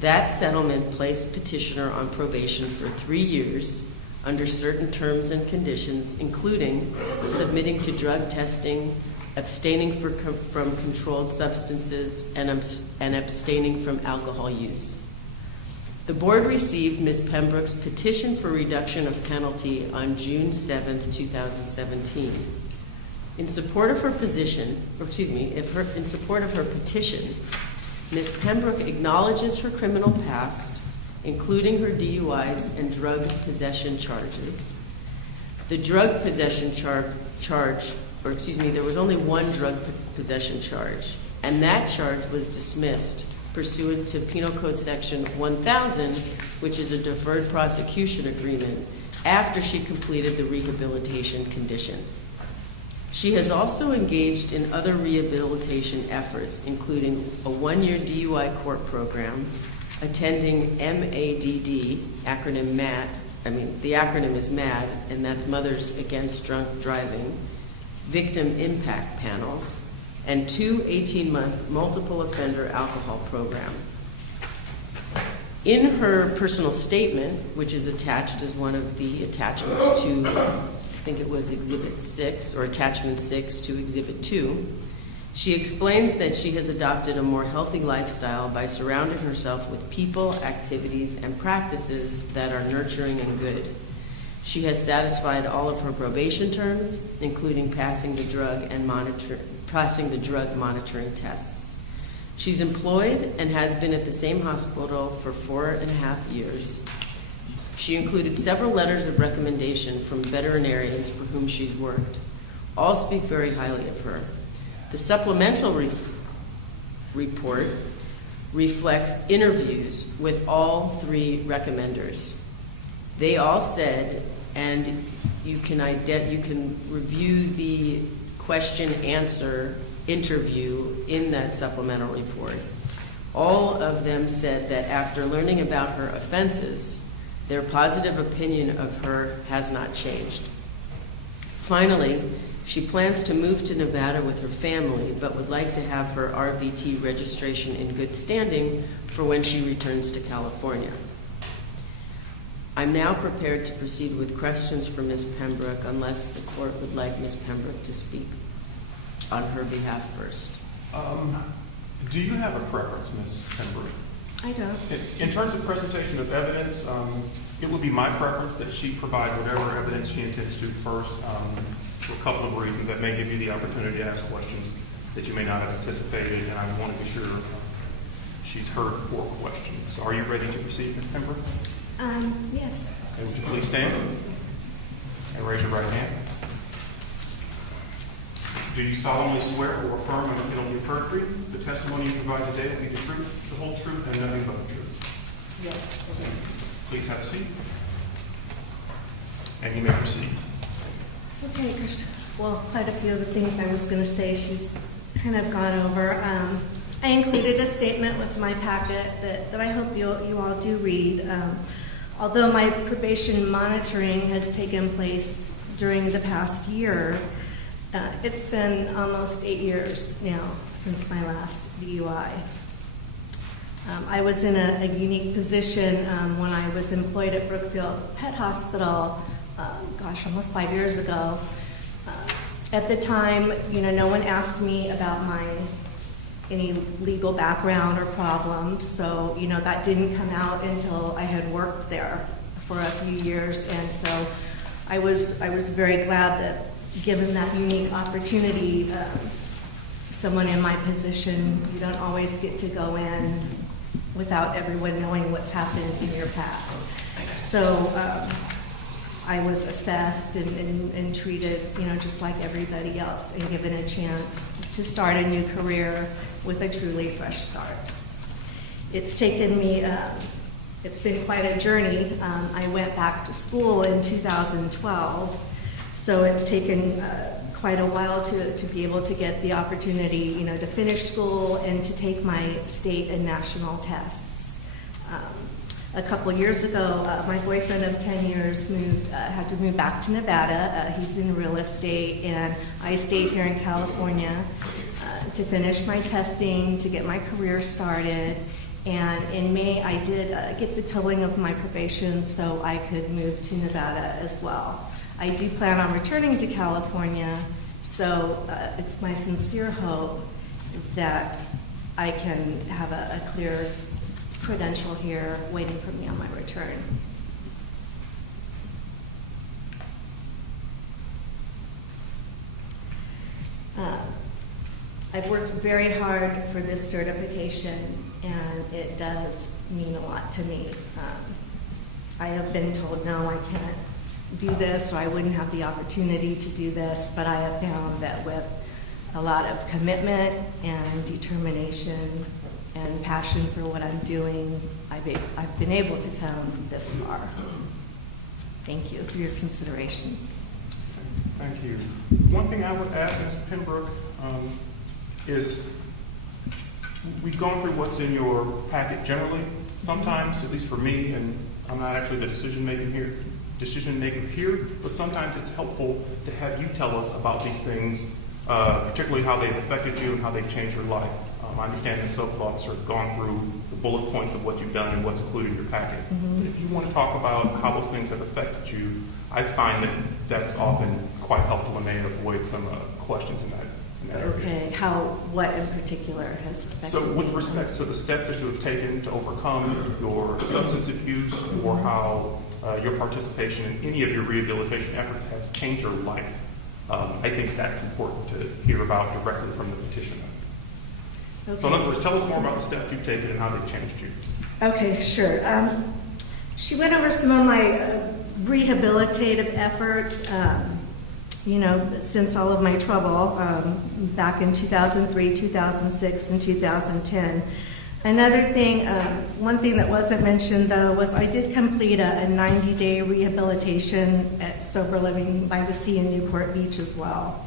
That settlement placed petitioner on probation for 3 years under certain terms and conditions, including submitting to drug testing abstaining from controlled substances, and abstaining from alcohol use. The board received Ms. Pembroke's petition for reduction of penalty on June 7th, 2017. In support of her petition, Ms. Pembroke acknowledges her criminal past, including her DUIs and drug possession charges. The drug possession there was only one drug possession charge, and that charge was dismissed pursuant to Penal Code Section 1000, which is a deferred prosecution agreement, after she completed the rehabilitation condition. She has also engaged in other rehabilitation efforts, including a 1-year DUI court program, attending MADD, acronym MAD, the acronym is MAD, and that's Mothers Against Drunk Driving, victim impact panels, and 2 18-month multiple offender alcohol program. In her personal statement, which is attached as one of the attachments to, I think it was Exhibit 6, or Attachment 6 to Exhibit 2, she explains that she has adopted a more healthy lifestyle by surrounding herself with people, activities, and practices that are nurturing and good. She has satisfied all of her probation terms, including passing the drug monitoring tests. She's employed and has been at the same hospital for 4.5 years. She included several letters of recommendation from veterinarians for whom she's worked. All speak very highly of her. The supplemental report reflects interviews with all 3 recommenders. They all said, and you can review the question-answer interview in that supplemental report. All of them said that after learning about her offenses, their positive opinion of her has not changed. Finally, she plans to move to Nevada with her family, but would like to have her RVT registration in good standing for when she returns to California. I'm now prepared to proceed with questions for Ms. Pembroke, unless the court would like Ms. Pembroke to speak on her behalf first. Do you have a preference, Ms. Pembroke? I don't. In terms of presentation of evidence, it would be my preference that she provide whatever evidence she intends to first, for a couple of reasons that may give you the opportunity to ask questions that you may not have anticipated, and I want to be sure she's heard 4 questions. So are you ready to proceed, Ms. Pembroke? Yes. Okay, would you please stand and raise your right hand? Do you solemnly swear or affirm under penalty of perjury the testimony you provide today will be the truth, the whole truth, and nothing but the truth? Yes, I do. Please have a seat. And you may proceed. Okay, well, quite a few of the things I was going to say, she's kind of gone over. I included a statement with my packet that I hope you all do read. Although my probation monitoring has taken place during the past year, it's been almost 8 years now since my last DUI. I was in a unique position when I was employed at Brookfield Pet Hospital, almost 5 years ago. At the time, no one asked me about any legal background or problems, so that didn't come out until I had worked there for a few years, and so I was very glad that, given that unique opportunity, someone in my position, you don't always get to go in without everyone knowing what's happened in your past. So I was assessed and treated, just like everybody else, and given a chance to start a new career with a truly fresh start. It's taken me, it's been quite a journey. I went back to school in 2012, so it's taken quite a while to be able to get the opportunity, to finish school and to take my state and national tests. A couple of years ago, my boyfriend of 10 years had to move back to Nevada. He's in real estate, and I stayed here in California to finish my testing, to get my career started. And in May, I did get the tolling of my probation so I could move to Nevada as well. I do plan on returning to California So it's my sincere hope that I can have a clear credential here waiting for me on my return. I've worked very hard for this certification, and it does mean a lot to me. I have been told, no, I can't do this, or I wouldn't have the opportunity to do this, but I have found that with a lot of commitment and determination and passion for what I'm doing, I've been able to come this far. Thank you for your consideration. Thank you. One thing I would add, Ms. Pembroke, is we've gone through what's in your packet generally. Sometimes, at least for me, and I'm not actually the decision maker here, but sometimes it's helpful to have you tell us about these things, particularly how they've affected you and how they've changed your life. I understand the soap officer have gone through the bullet points of what you've done and what's included in your packet. But if you want to talk about how those things have affected you, I find that that's often quite helpful and may avoid some questions in that area. Okay, what in particular has affected So with me? respect to the steps that you have taken to overcome your substance abuse, or how your participation in any of your rehabilitation efforts has changed your life, I think that's important to hear about directly from the petitioner. Okay. So in other words, tell us more about the steps you've taken and how they've changed you. Okay, sure. She went over some of my rehabilitative efforts, since all of my trouble back in 2003, 2006, and 2010. Another thing, one thing that wasn't mentioned though, was I did complete a 90-day rehabilitation at Sober Living by the Sea in Newport Beach as well.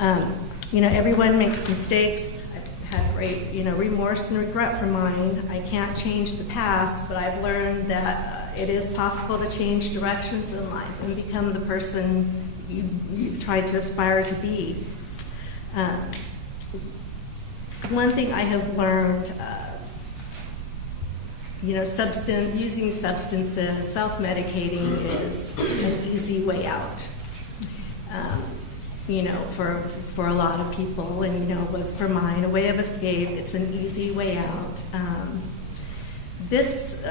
Everyone makes mistakes. I've had great, remorse and regret for mine. I can't change the past, but I've learned that it is possible to change directions in life and become the person you've tried to aspire to be. One thing I have learned, using substances, self-medicating is an easy way out. For a lot of people, and was for mine a way of escape. It's an easy way out. This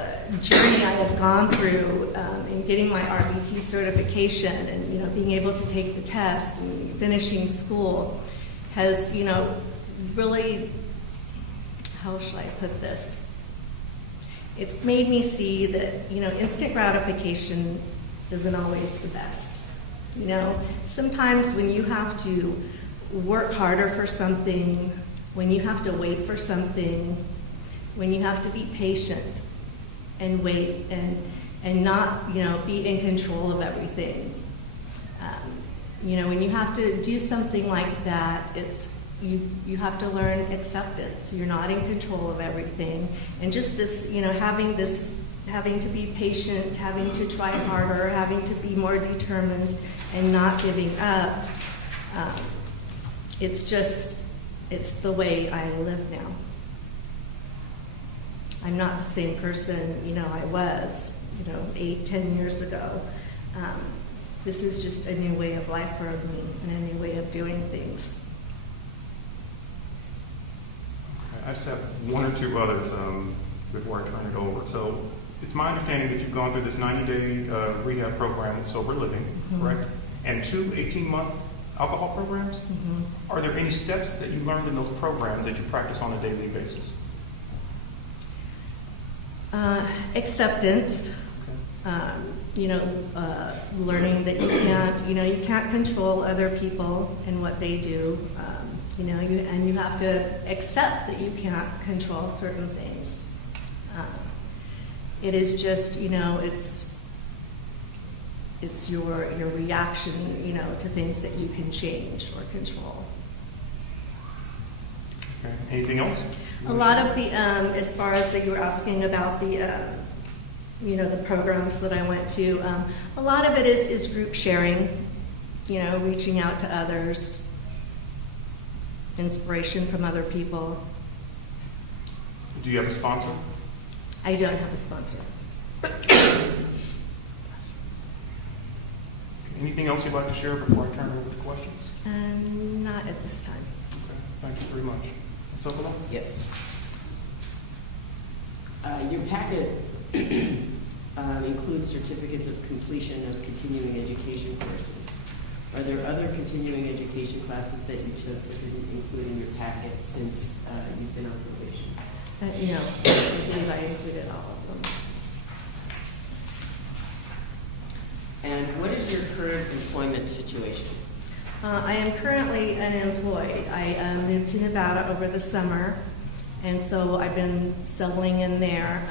journey I have gone through in getting my RBT certification and being able to take the test and finishing school has really, how should I put this? It's made me see that instant gratification isn't always the best. Sometimes when you have to work harder for something, when you have to wait for something, when you have to be patient and wait and not, be in control of everything. When you have to do something like that, you have to learn acceptance. You're not in control of everything. And just this, having to be patient, having to try harder, having to be more determined and not giving up. It's the way I live now. I'm not the same person, I was, 8-10 years ago. This is just a new way of life for me and a new way of doing things. Okay, I just have one or two others before I turn it over. So it's my understanding that you've gone through this 90-day rehab program with Sober Living, correct? And 2 18-month alcohol programs? Are there any steps that you learned in those programs that you practice on a daily basis? Acceptance. Learning that you can't control other people and what they do. You have to accept that you can't control certain things. It is just, it's your reaction, to things that you can change or control. Okay. Anything else? A lot of the, as far as that you were asking about the, the programs that I went to, a lot of it is group sharing, reaching out to others, inspiration from other people. Do you have a sponsor? I don't have a sponsor. Anything else you'd like to share before I turn it over to questions? Not at this time. Okay, thank you very much. Ms. Sokolow? Yes. Your packet includes certificates of completion of continuing education courses. Are there other continuing education classes that you took that didn't include in your packet since you've been on probation? No, I believe I included all of them. And what is your current employment situation? I am currently unemployed. I moved to Nevada over the summer, and so I've been settling in there.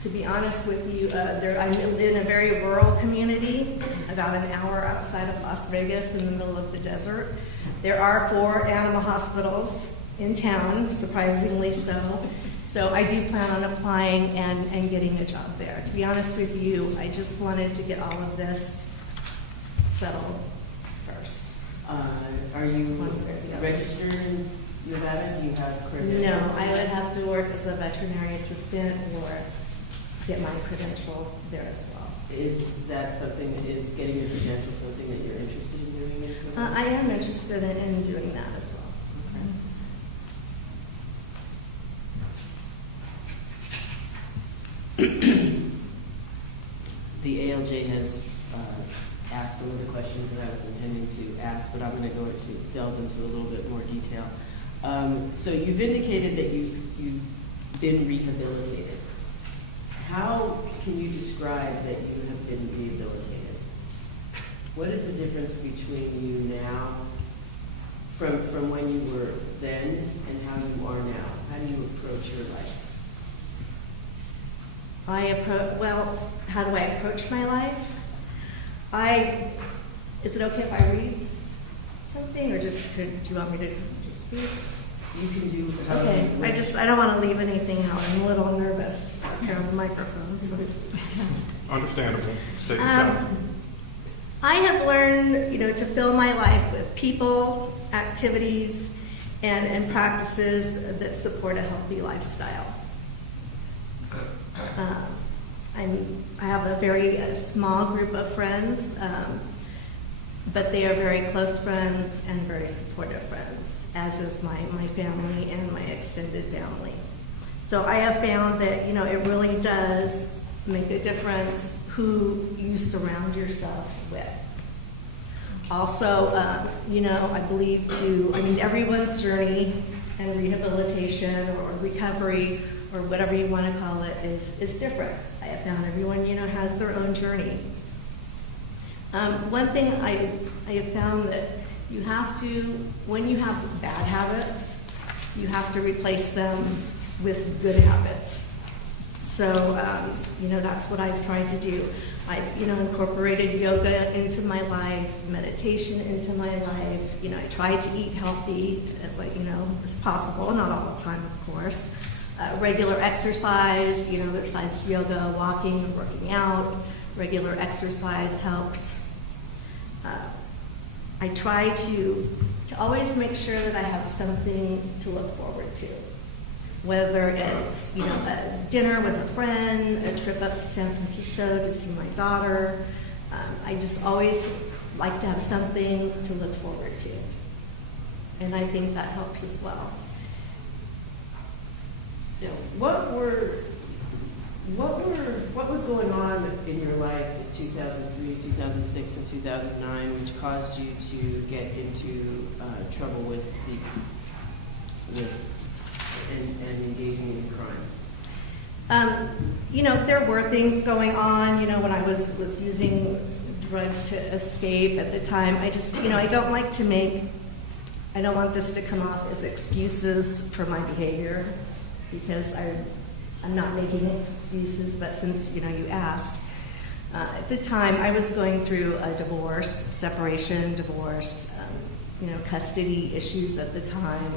To be honest with you, I live in a very rural community, about an hour outside of Las Vegas in the middle of the desert. There are 4 animal hospitals in town, surprisingly so. So I do plan on applying and getting a job there. To be honest with you, I just wanted to get all of this settled first. Are you registered in Nevada? Do you have credentials? No, I would have to work as a veterinary assistant or get my credential there as well. Is that something, is getting your credentials something that you're interested in doing? I am interested in doing that as well. The ALJ has asked some of the questions that I was intending to ask, but I'm going to go to delve into a little bit more detail. So you've indicated that you've been rehabilitated. How can you describe that you have been rehabilitated? What is the difference between you now, from when you were then and how you are now? How do you approach your life? How do I approach my life? Is it okay if I read something, or do you want me to just speak? You can do. Okay. I don't want to leave anything out. I'm a little nervous here on the microphone. So. Understandable. Take your time. I have learned, to fill my life with people, activities, and practices that support a healthy lifestyle. I have a very small group of friends, but they are very close friends and very supportive friends, as is my family and my extended family. So I have found that, it really does make a difference who you surround yourself with. Also, I believe everyone's journey and rehabilitation or recovery or whatever you want to call it is different. I have found everyone, has their own journey. One thing I have found that you have to, when you have bad habits, you have to replace them with good habits. So, that's what I've tried to do. I've, incorporated yoga into my life, meditation into my life. I try to eat healthy as possible, not all the time, of course. Regular exercise, besides yoga, walking, working out. Regular exercise helps. I try to always make sure that I have something to look forward to. Whether it's, a dinner with a friend, a trip up to San Francisco to see my daughter. I just always like to have something to look forward to. And I think that helps as well. What was going on in your life in 2003, 2006, and 2009, which caused you to get into trouble with and engaging in crimes? There were things going on. When I was using drugs to escape at the time, I just, I don't want this to come off as excuses for my behavior, because I'm not making excuses, but since, you asked, at the time I was going through a separation, divorce, custody issues at the time.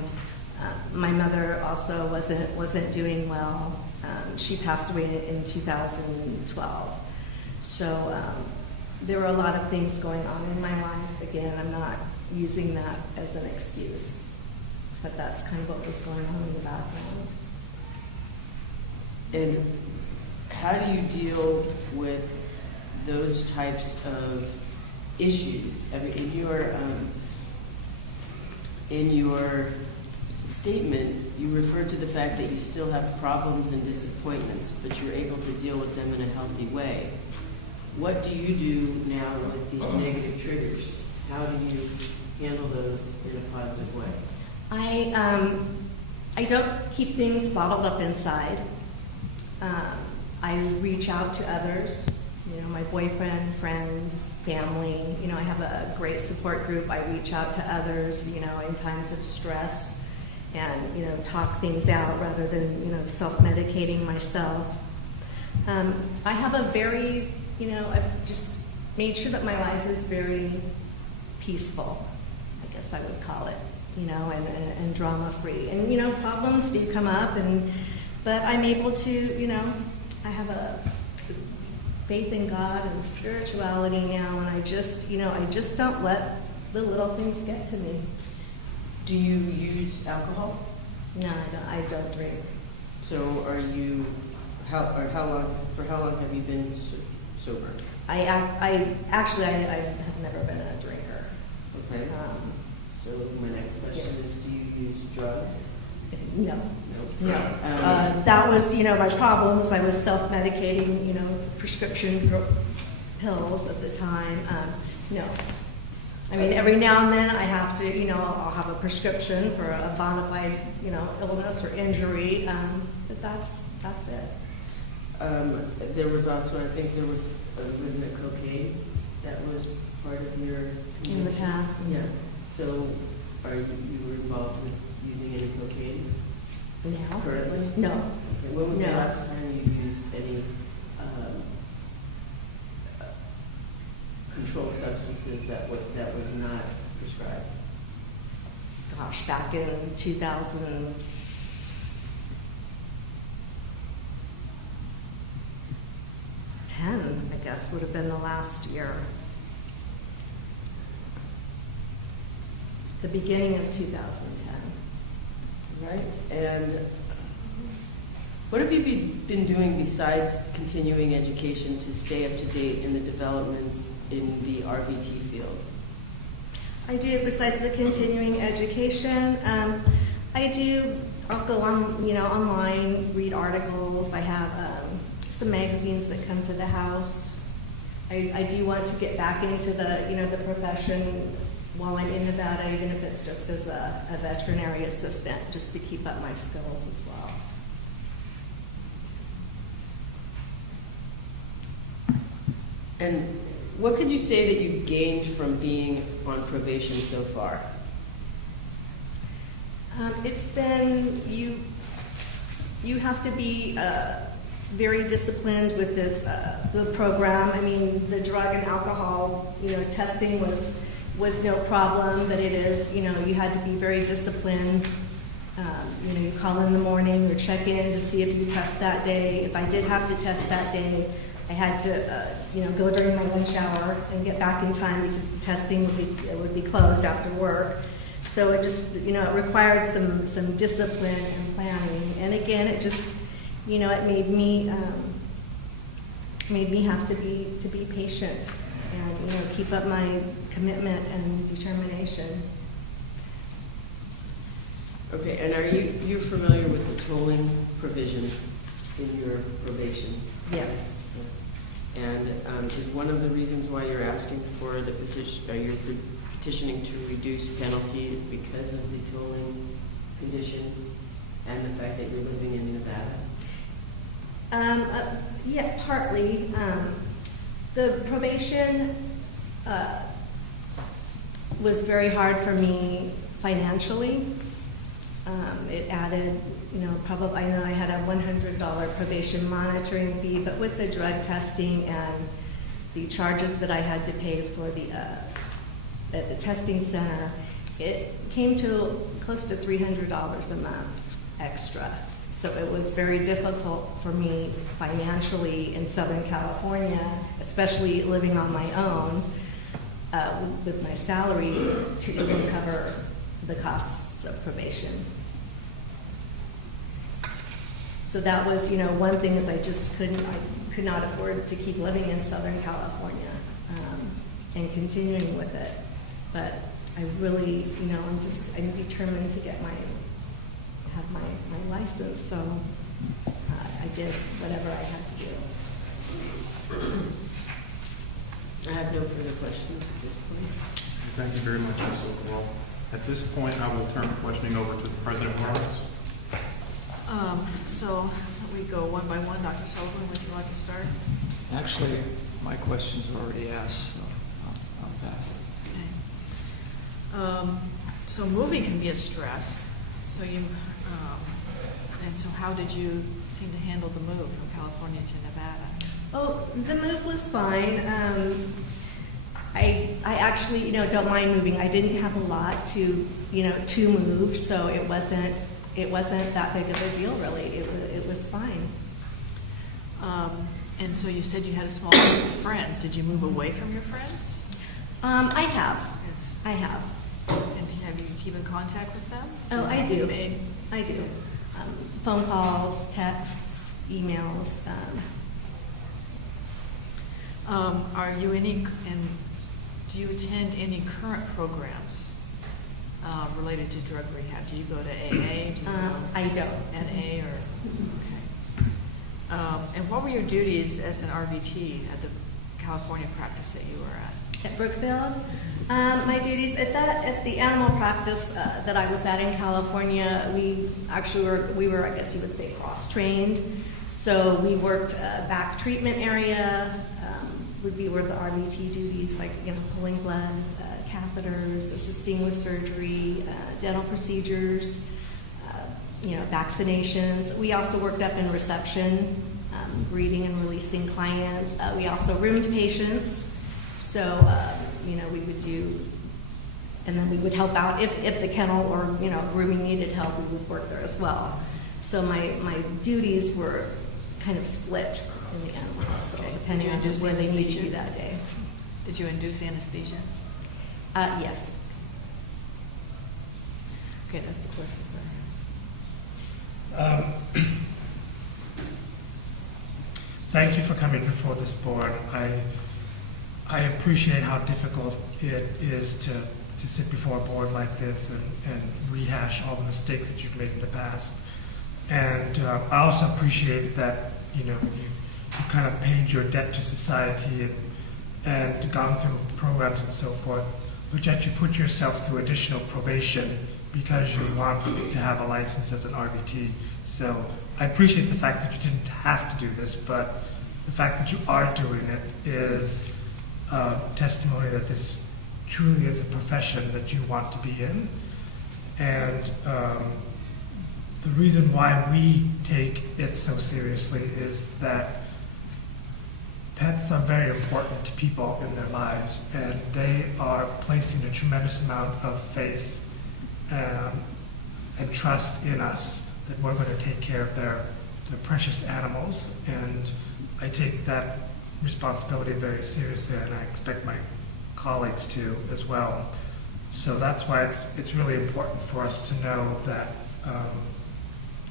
My mother also wasn't doing well. She passed away in 2012. So there were a lot of things going on in my life. Again, I'm not using that as an excuse, but that's kind of what was going on in the background. And how do you deal with those types of issues. I mean, in your statement, you referred to the fact that you still have problems and disappointments, but you're able to deal with them in a healthy way. What do you do now with these negative triggers? How do you handle those in a positive way? I don't keep things bottled up inside. I reach out to others, you know, my boyfriend, friends, family. You know, I have a great support group. I reach out to others, you know, in times of stress and, you know, talk things out rather than, you know, self-medicating myself. I have a very, you know, I've just made sure that my life is very peaceful, I guess I would call it, you know, and drama-free. And, you know, problems do come up, but I'm able to, you know, I have a faith in God and spirituality now, and I just, you know, I just don't let the little things get to me. Do you use alcohol? No, I don't drink. So are you, for how long have you been sober? I have never been a drinker. Okay. So my next question is, do you use drugs? No. No. That was, you know, my problems. I was self-medicating, you know, prescription pills at the time. No. I mean, every now and then I have to, you know, I'll have a prescription for a bona fide, you know, illness or injury, but that's it. There was also, I think there was, wasn't it cocaine that was part of your condition? In the past. Yeah. So are you were involved with using any cocaine? Now? Currently? No. Okay. When was the last time you used any controlled substances that was not prescribed? Gosh, back in 2010, I guess, would have been the last year. The beginning of 2010. Right. And what have you been doing besides continuing education to stay up to date in the developments in the RVT field? I do, besides the continuing education, I'll go on, you know, online, read articles. I have some magazines that come to the house. I do want to get back into the, you know, the profession while I'm in Nevada, even if it's just as a veterinary assistant, just to keep up my skills as well. And what could you say that you've gained from being on probation so far? It's been, you have to be very disciplined with this the program. I mean, the drug and alcohol, you know, testing was no problem, but it is, you know, you had to be very disciplined. You know, you call in the morning or check in to see if you test that day. If I did have to test that day, I had to, you know, go during my lunch hour and get back in time because the testing would be closed after work. So it just, you know, it required some discipline and planning. And again, it just, you know, it made me have to be patient and, you know, keep up my commitment and determination. Okay, and are you're familiar with the tolling provision in your probation? Yes. And is one of the reasons why you're asking for the you're petitioning to reduce penalties because of the tolling condition and the fact that you're living in Nevada? Yeah, partly. The probation was very hard for me financially. It added, you know, probably, I know I had a $100 probation monitoring fee, but with the drug testing and the charges that I had to pay for at the testing center, it came to close to $300 a month extra. So it was very difficult for me financially in Southern California, especially living on my own with my salary, to even cover the costs of probation. So that was, you know, one thing is I could not afford to keep living in Southern California. and continuing with it. But I really, I'm determined to have my license, so I did whatever I had to do. I have no further questions at this point. Thank you very much, Ms. Oakwell. At this point, I will turn questioning over to the President Morales. So we go one by one. Dr. Sullivan, would you like to start? Actually, my questions were already asked, so I'll pass. Okay. So moving can be a stress. So so how did you seem to handle the move from California to Nevada? Oh, the move was fine. I actually, don't mind moving. I didn't have a lot to move, so it wasn't that big of a deal, really. It was fine. And so you said you had a small group of friends. Did you move away from your friends? I have. Yes. I have. And have you keep in contact with them? Oh, I do. Made? I do. Phone calls, texts, emails. Do you attend any current programs related to drug rehab? Do you go to AA? Do you go I don't. NA or okay? And what were your duties as an RVT at the California practice that you were at? At Brookfield, my duties at the animal practice that I was at in California, we were, I guess you would say, cross-trained. So we worked back treatment area, would be where the RVT duties, like pulling blood, catheters, assisting with surgery, dental procedures, vaccinations. We also worked up in reception, greeting and releasing clients. We also roomed patients. So, we would do, and then we would help out if the kennel or, grooming needed help, we would work there as well. So my duties were kind of split in the animal hospital, depending on where they needed to be that day. Did you induce anesthesia? Yes. Okay, that's the questions I have. Thank you for coming before this board. I appreciate how difficult it is to sit before a board like this and rehash all the mistakes that you've made in the past. And I also appreciate that you kind of paid your debt to society and gone through programs and so forth, but yet you put yourself through additional probation because you want to have a license as an RVT. So I appreciate the fact that you didn't have to do this, but the fact that you are doing it is testimony that this truly is a profession that you want to be in. And the reason why we take it so seriously is that pets are very important to people in their lives, and they are placing a tremendous amount of faith and trust in us that we're going to take care of their precious animals. And I take that responsibility very seriously, and I expect my colleagues to as well. So that's why it's really important for us to know that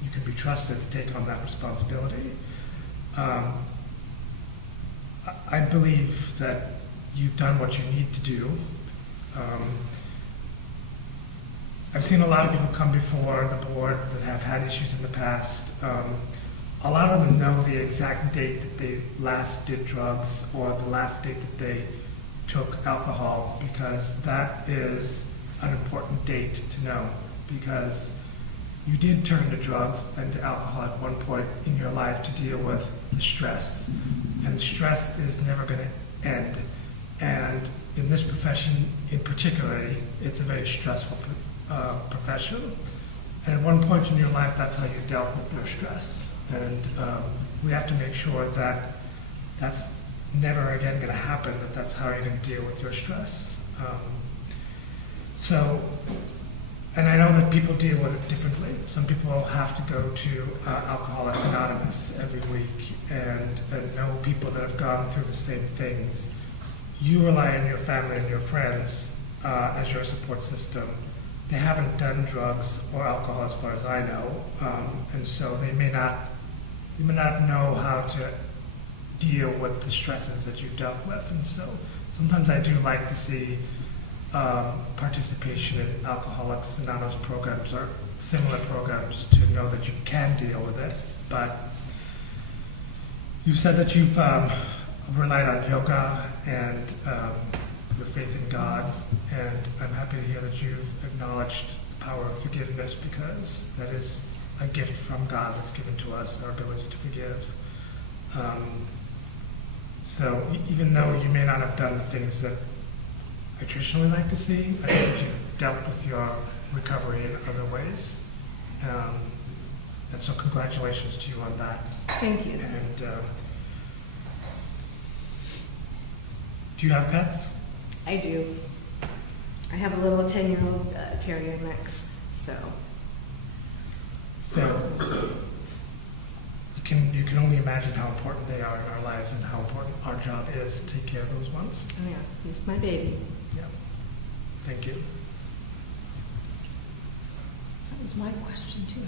you can be trusted to take on that responsibility. I believe that you've done what you need to do. I've seen a lot of people come before the board that have had issues in the past. A lot of them know the exact date that they last did drugs or the last date that they took alcohol, because that is an important date to know, because you did turn to drugs and to alcohol at one point in your life to deal with the stress. And stress is never going to end. And in this profession in particular, it's a very stressful profession. And at one point in your life, that's how you dealt with your stress. And we have to make sure that that's never again going to happen, that's how you're going to deal with your stress. And I know that people deal with it differently. Some people have to go to Alcoholics Anonymous every week and know people that have gone through the same things. You rely on your family and your friends as your support system. They haven't done drugs or alcohol as far as I know, and so they may not know how to deal with the stresses that you've dealt with. And so sometimes I do like to see participation in Alcoholics Anonymous programs or similar programs to know that you can deal with it. But you've said that you've relied on yoga and your faith in God, and I'm happy to hear that you've acknowledged the power of forgiveness, because that is a gift from God that's given to us, our ability to forgive. So even though you may not have done the things that I traditionally like to see, I think that you've dealt with your recovery in other ways. And so congratulations to you on that. Thank you. And do you have pets? I do. I have a little 10-year-old terrier mix, so. So you can only imagine how important they are in our lives and how important our job is to take care of those ones. Oh yeah, he's my baby. Yeah. Thank you. That was my question, too.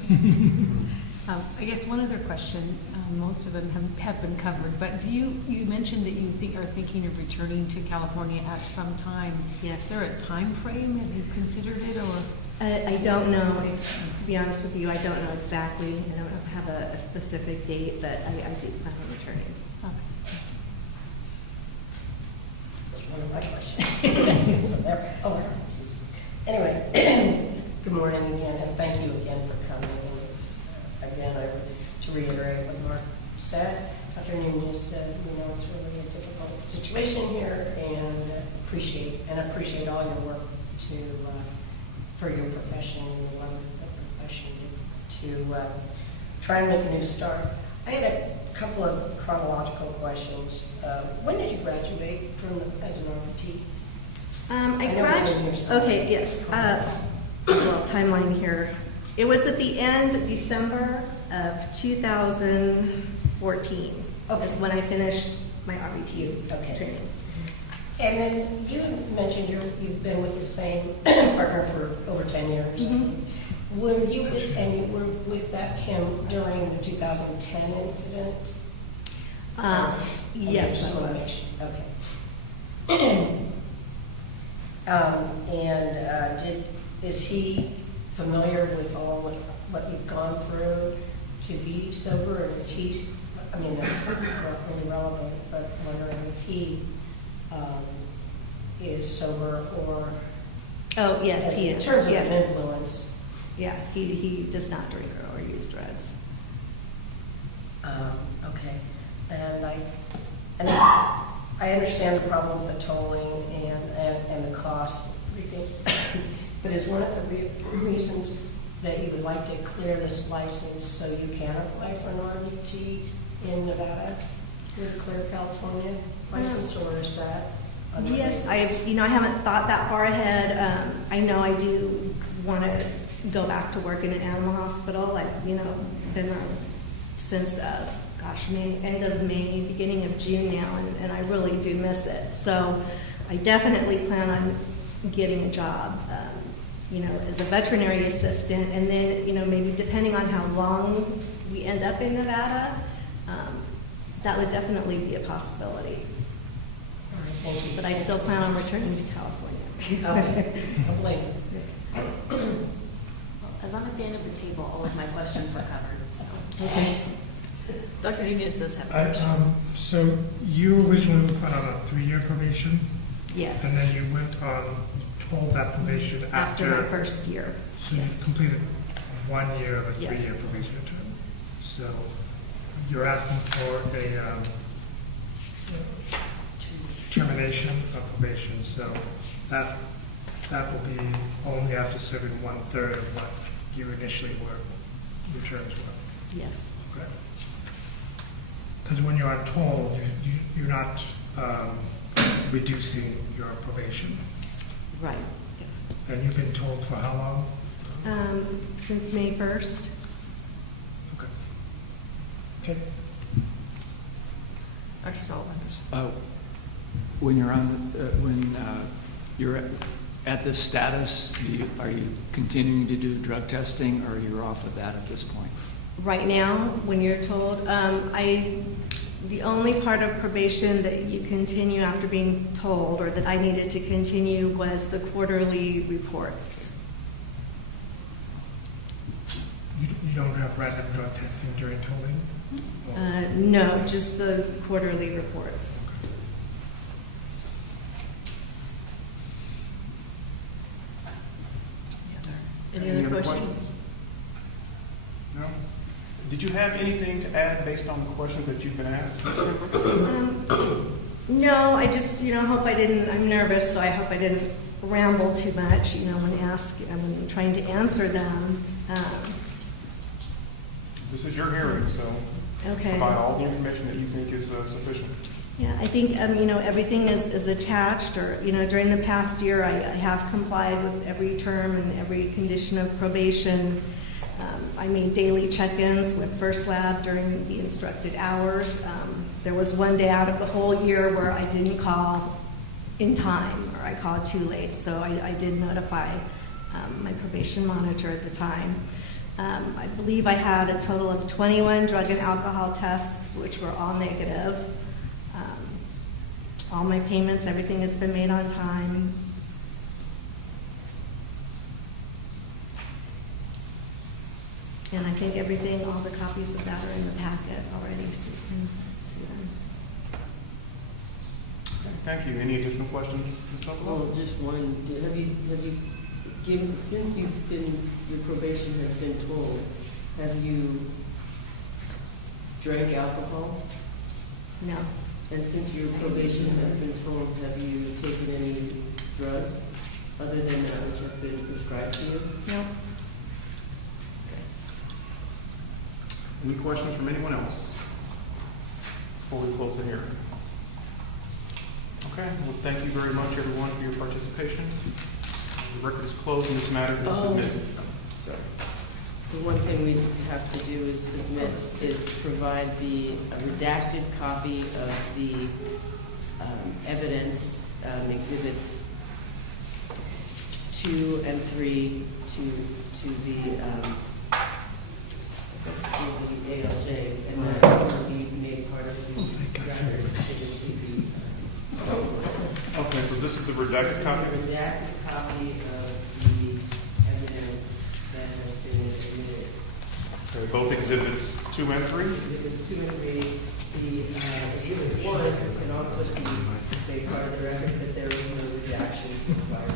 I guess one other question, most of them have been covered, but you mentioned that you are thinking of returning to California at some time. Yes. Is there a time frame? Have you considered it, or? I don't know, to be honest with you, I don't know exactly. I don't have a specific date, but I do plan on returning. Okay. One of my questions. So there, anyway, good morning again, and thank you again for coming. And it's, again, to reiterate what Mark said, Dr. Nunez said, it's really a difficult situation here, and appreciate all your work for your profession and the love of the profession to try and make a new start. I had a couple of chronological questions. When did you graduate as an RPT? I graduated. Okay, yes. Well, timeline here. It was at the end of December of 2014. Okay. Is when I finished my RPT training. And then you mentioned you've been with the same partner for over 10 years. Mm-hmm. Were you with him during the 2010 incident? Yes, I was. Okay. And is he familiar with all what you've gone through to be sober? Or is he? I mean, that's not really relevant, but wondering if he is sober or. Oh, yes, he is. In terms of yes. an influence. Yeah, he does not drink or use drugs. Okay. And I understand the problem with the tolling and the cost, everything. But is one of the reasons that you would like to clear this license so you can apply for an RVT in Nevada with a clear California license, or is that? Yes, I haven't thought that far ahead. I know I do want to go back to work in an animal hospital. I've been there since end of May, beginning of June now, and I really do miss it. So I definitely plan on getting a job, as a veterinary assistant, and then maybe depending on how long we end up in Nevada, that would definitely be a possibility. Thank you. But I still plan on returning to California. Okay. Well, as I'm at the end of the table, all of my questions were covered. So. Okay. Dr. Nunez does have a question. So you originally were put on a 3-year probation? Yes. And then you went on, told that probation After my first year. So you completed 1 year of a 3-year Yes. probation term. So you're asking for a termination of probation. So that will be only after serving 1/3 of what you initially were, your terms were. Yes. Okay. Because when you're on toll, you're not reducing your probation. Right. Yes. And you've been told for how long? Since May 1st. Okay. Okay. Dr. Sullivan. When you're you're at this status, are you continuing to do drug testing, or you're off of that at this point? Right now, when you're told, I The only part of probation that you continue after being told, or that I needed to continue, was the quarterly reports. You don't have random drug testing during tolling? No, just the quarterly reports. Any other questions? No? Did you have anything to add based on the questions that you've been asked, Ms. Kimber? No, I just, hope I didn't, I'm nervous, so I hope I didn't ramble too much, when trying to answer them. This is your hearing, so Okay. provide all the information that you think is sufficient. Yeah, I think, everything is attached, or, during the past year, I have complied with every term and every condition of probation. I made daily check-ins with First Lab during the instructed hours. There was one day out of the whole year where I didn't call in time, or I called too late, so I did notify my probation monitor at the time. I believe I had a total of 21 drug and alcohol tests, which were all negative. All my payments, everything has been made on time. And I think everything, all the copies of that are in the packet already, so you can see them. Okay, thank you. Any additional questions, Ms. Sokolow? Well, just one. Have you given, since your probation has been told, have you drank alcohol? No. And since your probation has been told, have you taken any drugs other than that which has been prescribed to you? No. Any questions from anyone else before we close the hearing? Okay, well, thank you very much, everyone, for your participation. The record is closed and this matter is submitted. Sorry. The one thing we have to do is provide the redacted copy of the evidence, exhibits 2 and 3 to the ALJ, and that will be made part of the record. Okay, so this is the redacted copy? This is the redacted copy of the evidence that has been admitted. Okay, both exhibits 2 and 3? Exhibits 2 and 3. The exhibit 1 can also be made part of the record, but there is no redaction required.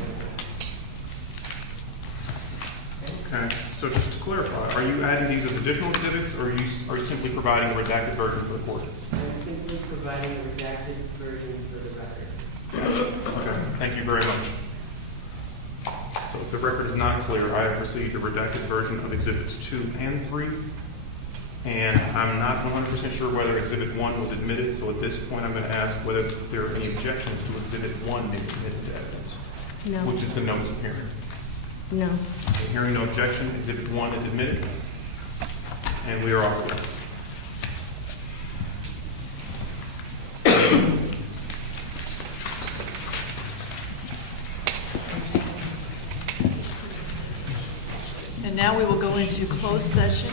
Okay, so just to clarify, are you adding these as additional exhibits, or are you simply providing a redacted version for the court? I'm simply providing a redacted version for the record. Okay, thank you very much. So if the record is not clear, I have received a redacted version of exhibits 2 and 3, and I'm not 100% sure whether exhibit 1 was admitted, so at this point I'm going to ask whether there are any objections to exhibit 1 being admitted to evidence, No. which is the notice of hearing. No. Hearing no objection, exhibit 1 is admitted, and we are off the record. And now we will go into closed session